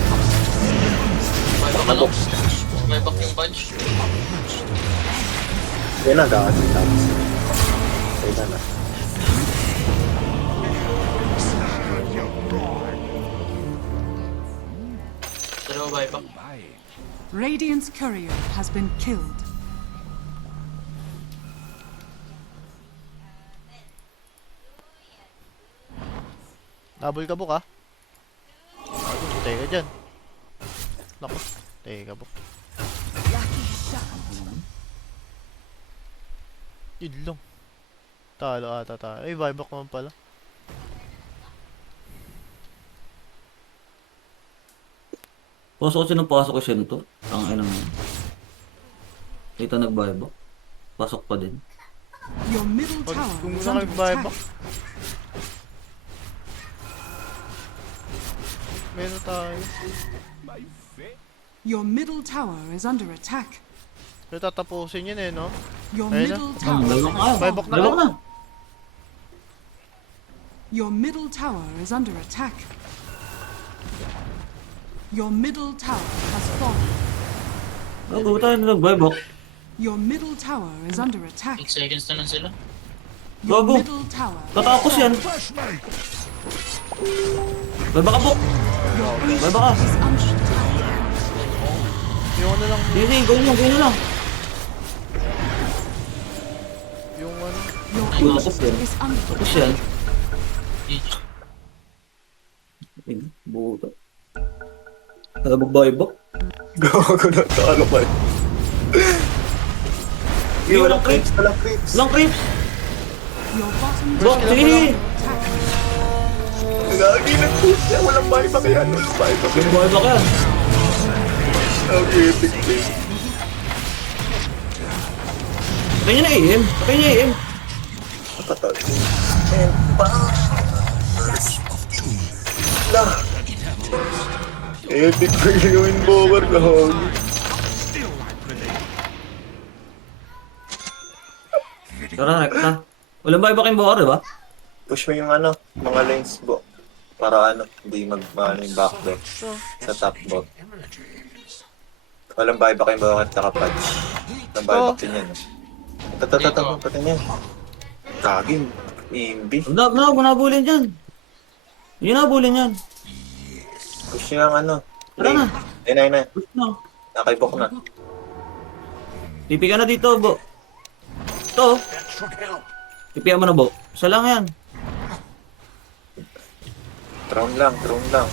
May back ano? May back yung bunch. Yan na, gagawin tapos. Kaya na. Dalawa ba back? Radiant's courier has been killed. Double ka buk, ha? Patay ka dyan. Naku, patay ka buk. Yun lang. Talo ata tayo. Ay, buyback naman pala. Pasok ko pasok ko siya nito. Ang ina mo. Ito nag-buyback. Pasok pa din. Your middle Pag tower kung is gusto under kayo buyback, attack. meron tayo. Your middle tower is under attack. Pero tatapusin yun eh, no? Your Ayun na. middle tower Buyback na. has Buyback na. Buyback na. Your middle tower is under attack. Your middle tower has fallen. Gago tayo na nag-buyback. Your middle tower is under attack. 8 seconds na lang sila. Your Gago. middle tower. Tatapos yan. Buyback ka po. Your Buyback ka. is under attack. Yung ano lang, Hindi, gawin lang, gawin lang. yung ano. Your Tapos ancient yan. is under Tapos attack. yan. GG. Ayun, buo to. Ano mag-buyback? Gago na ito, ano ba? Hindi, walang creeps. Walang creeps. Walang creeps. Your bottom Bro, tower sige. is under attack. Gagi, nag-push niya. Walang buyback yan. Walang buyback yan. Buyback yan. Okay, tignan. Patay niya na AM. Patay niya AM. Patay. And bang! Na! Epic ko yung invoker, gagi. Tara, rekta. Walang buyback yung bukar, diba? Push mo yung ano, mga lanes, bo. Para ano, hindi magmano yung backdoor sa top bot. Walang buyback yung bawat tsaka patch. Walang buyback din yan. Tatatataw pa din yan. Kagin, imbi. Nabulin dyan. Yun nabulin yan. Push nyo yung ano, Tara na. lane. Ayun na. Push na. Nakaibok na. Tipi ka na dito, Bo. Ito. Tipihan mo na, Bo. Isa lang yan. Throne lang, throne lang.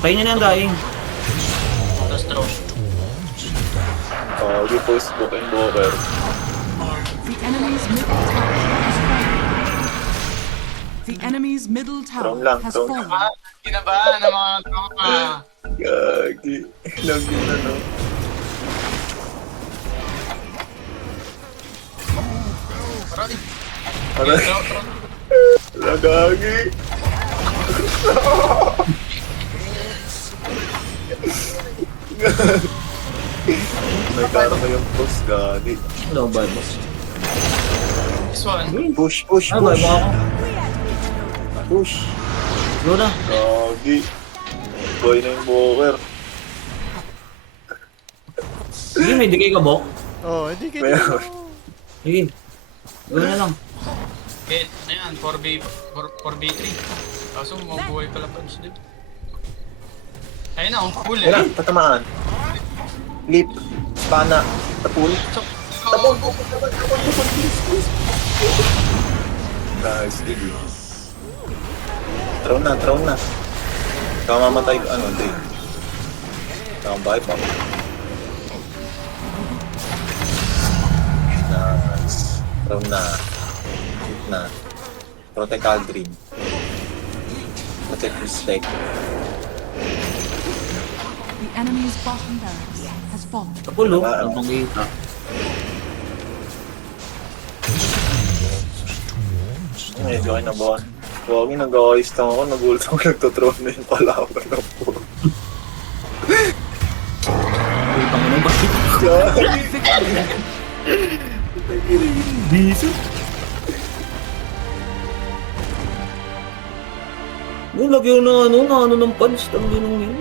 Tayo niya na yung dying. Tapos throw. We post book invoker. The enemy's middle tower has fallen. The enemy's middle tower Throne lang, has throne. fallen. Kinabahan ng mga tropa. Gagi. Love you na, no? Aray. Aray. Throw, throw. Wala, gagi. May karma yung post, gagi. Wala akong buyback. This one. Push, push, Ah, push. buyback ako. Push. Go na. Gagi. Boy na yung boker. Sige, may digay ka, Bo. Oh, hindi kayo. Meron. Sige. Go na lang. Get, ayan, 4v3. Kaso mabuhay pala punch din. Ayun na, full Wala, eh. patamaan. Leap. Spana. Tapul. Tapul. Nice, Iggy. Throw na, throw na. Ikaw mamatay, ano, hindi. Ikaw ang buy pa. Nice. Throw na. Hit na. Protect Aldrin. Protect Mistake. The enemy's bottom barracks has has fallen. Kapulo, ang pangita. Medyo kinabahan. Huwag yung nag-aayos lang ako, nagulat ako nagtotroll na yung kalaban ng po. Putang ina, bakit? Biso. Lagyan na ano ng punch. Tangan yun.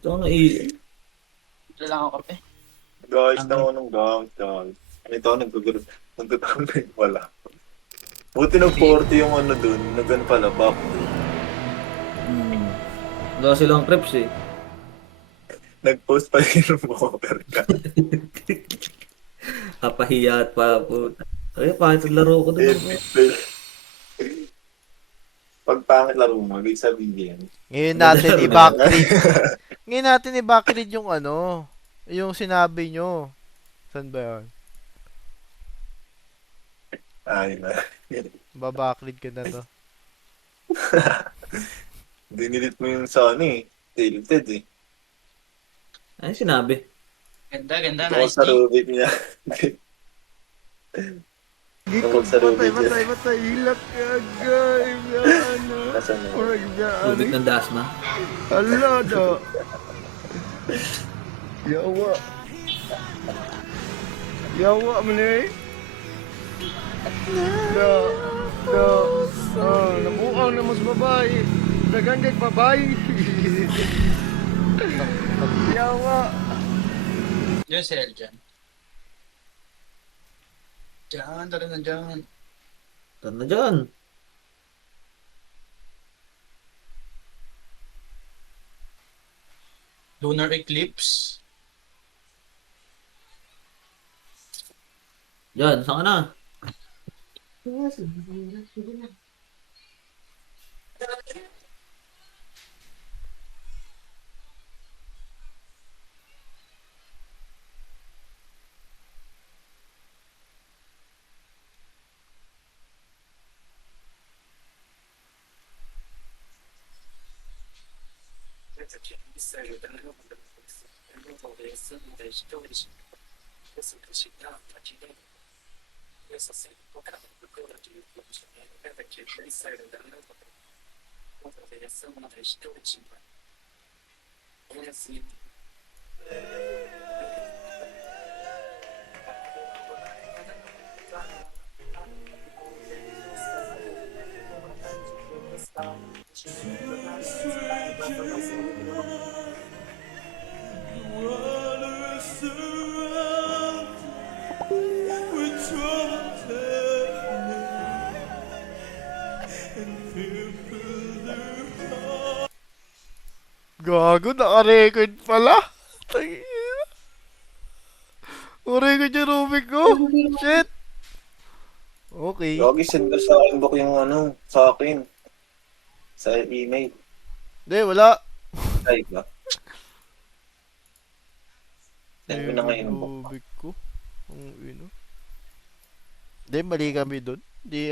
Tangan na Ito lang ako kape. Nag-aayos lang ako ng gamit, guys. Ito ako nagtotroll na yung wala. Buti ng 40 yung ano dun, nag-ano pala, back dun. Wala silang creeps eh. Nag-post pa yung over ka. Kapahiya at pa po. Ay, pangit ang laro ko doon. Pag pangit laro mo, ibig sabihin. Ngayon natin i-backread. Ngayon natin i-backread yung ano, yung sinabi nyo. Saan ba yun? Ay na. Babackread ka na to. Dinilit mo yung sa ano eh. Tilted eh. Ay, sinabi. Ganda, ganda. Tungkol Nice. sa Rubik niya. Tungkol sa Rubik niya. Matay. Hilak ka, guys. Ano? Nasaan na? Rubik ng Dasma. Hala, no. Yawa. Yawa mo na eh. Nabuang na mas babae. Nagandit babae. Yawa. Diyan si Eljan. Diyan, tara na dyan. Tara na dyan. Lunar Eclipse. Dyan, saan ka na? Gago, naka-record pala. Tangina. Naka-record yung Rubik ko. Shit. Okay. Lagi send ko sa inbox yung ano, sa akin. Sa email. Hindi, wala. Ay ba? Send ko na ngayon inbox. Rubik ko. Ang ino. Hindi, mali kami dun. Hindi,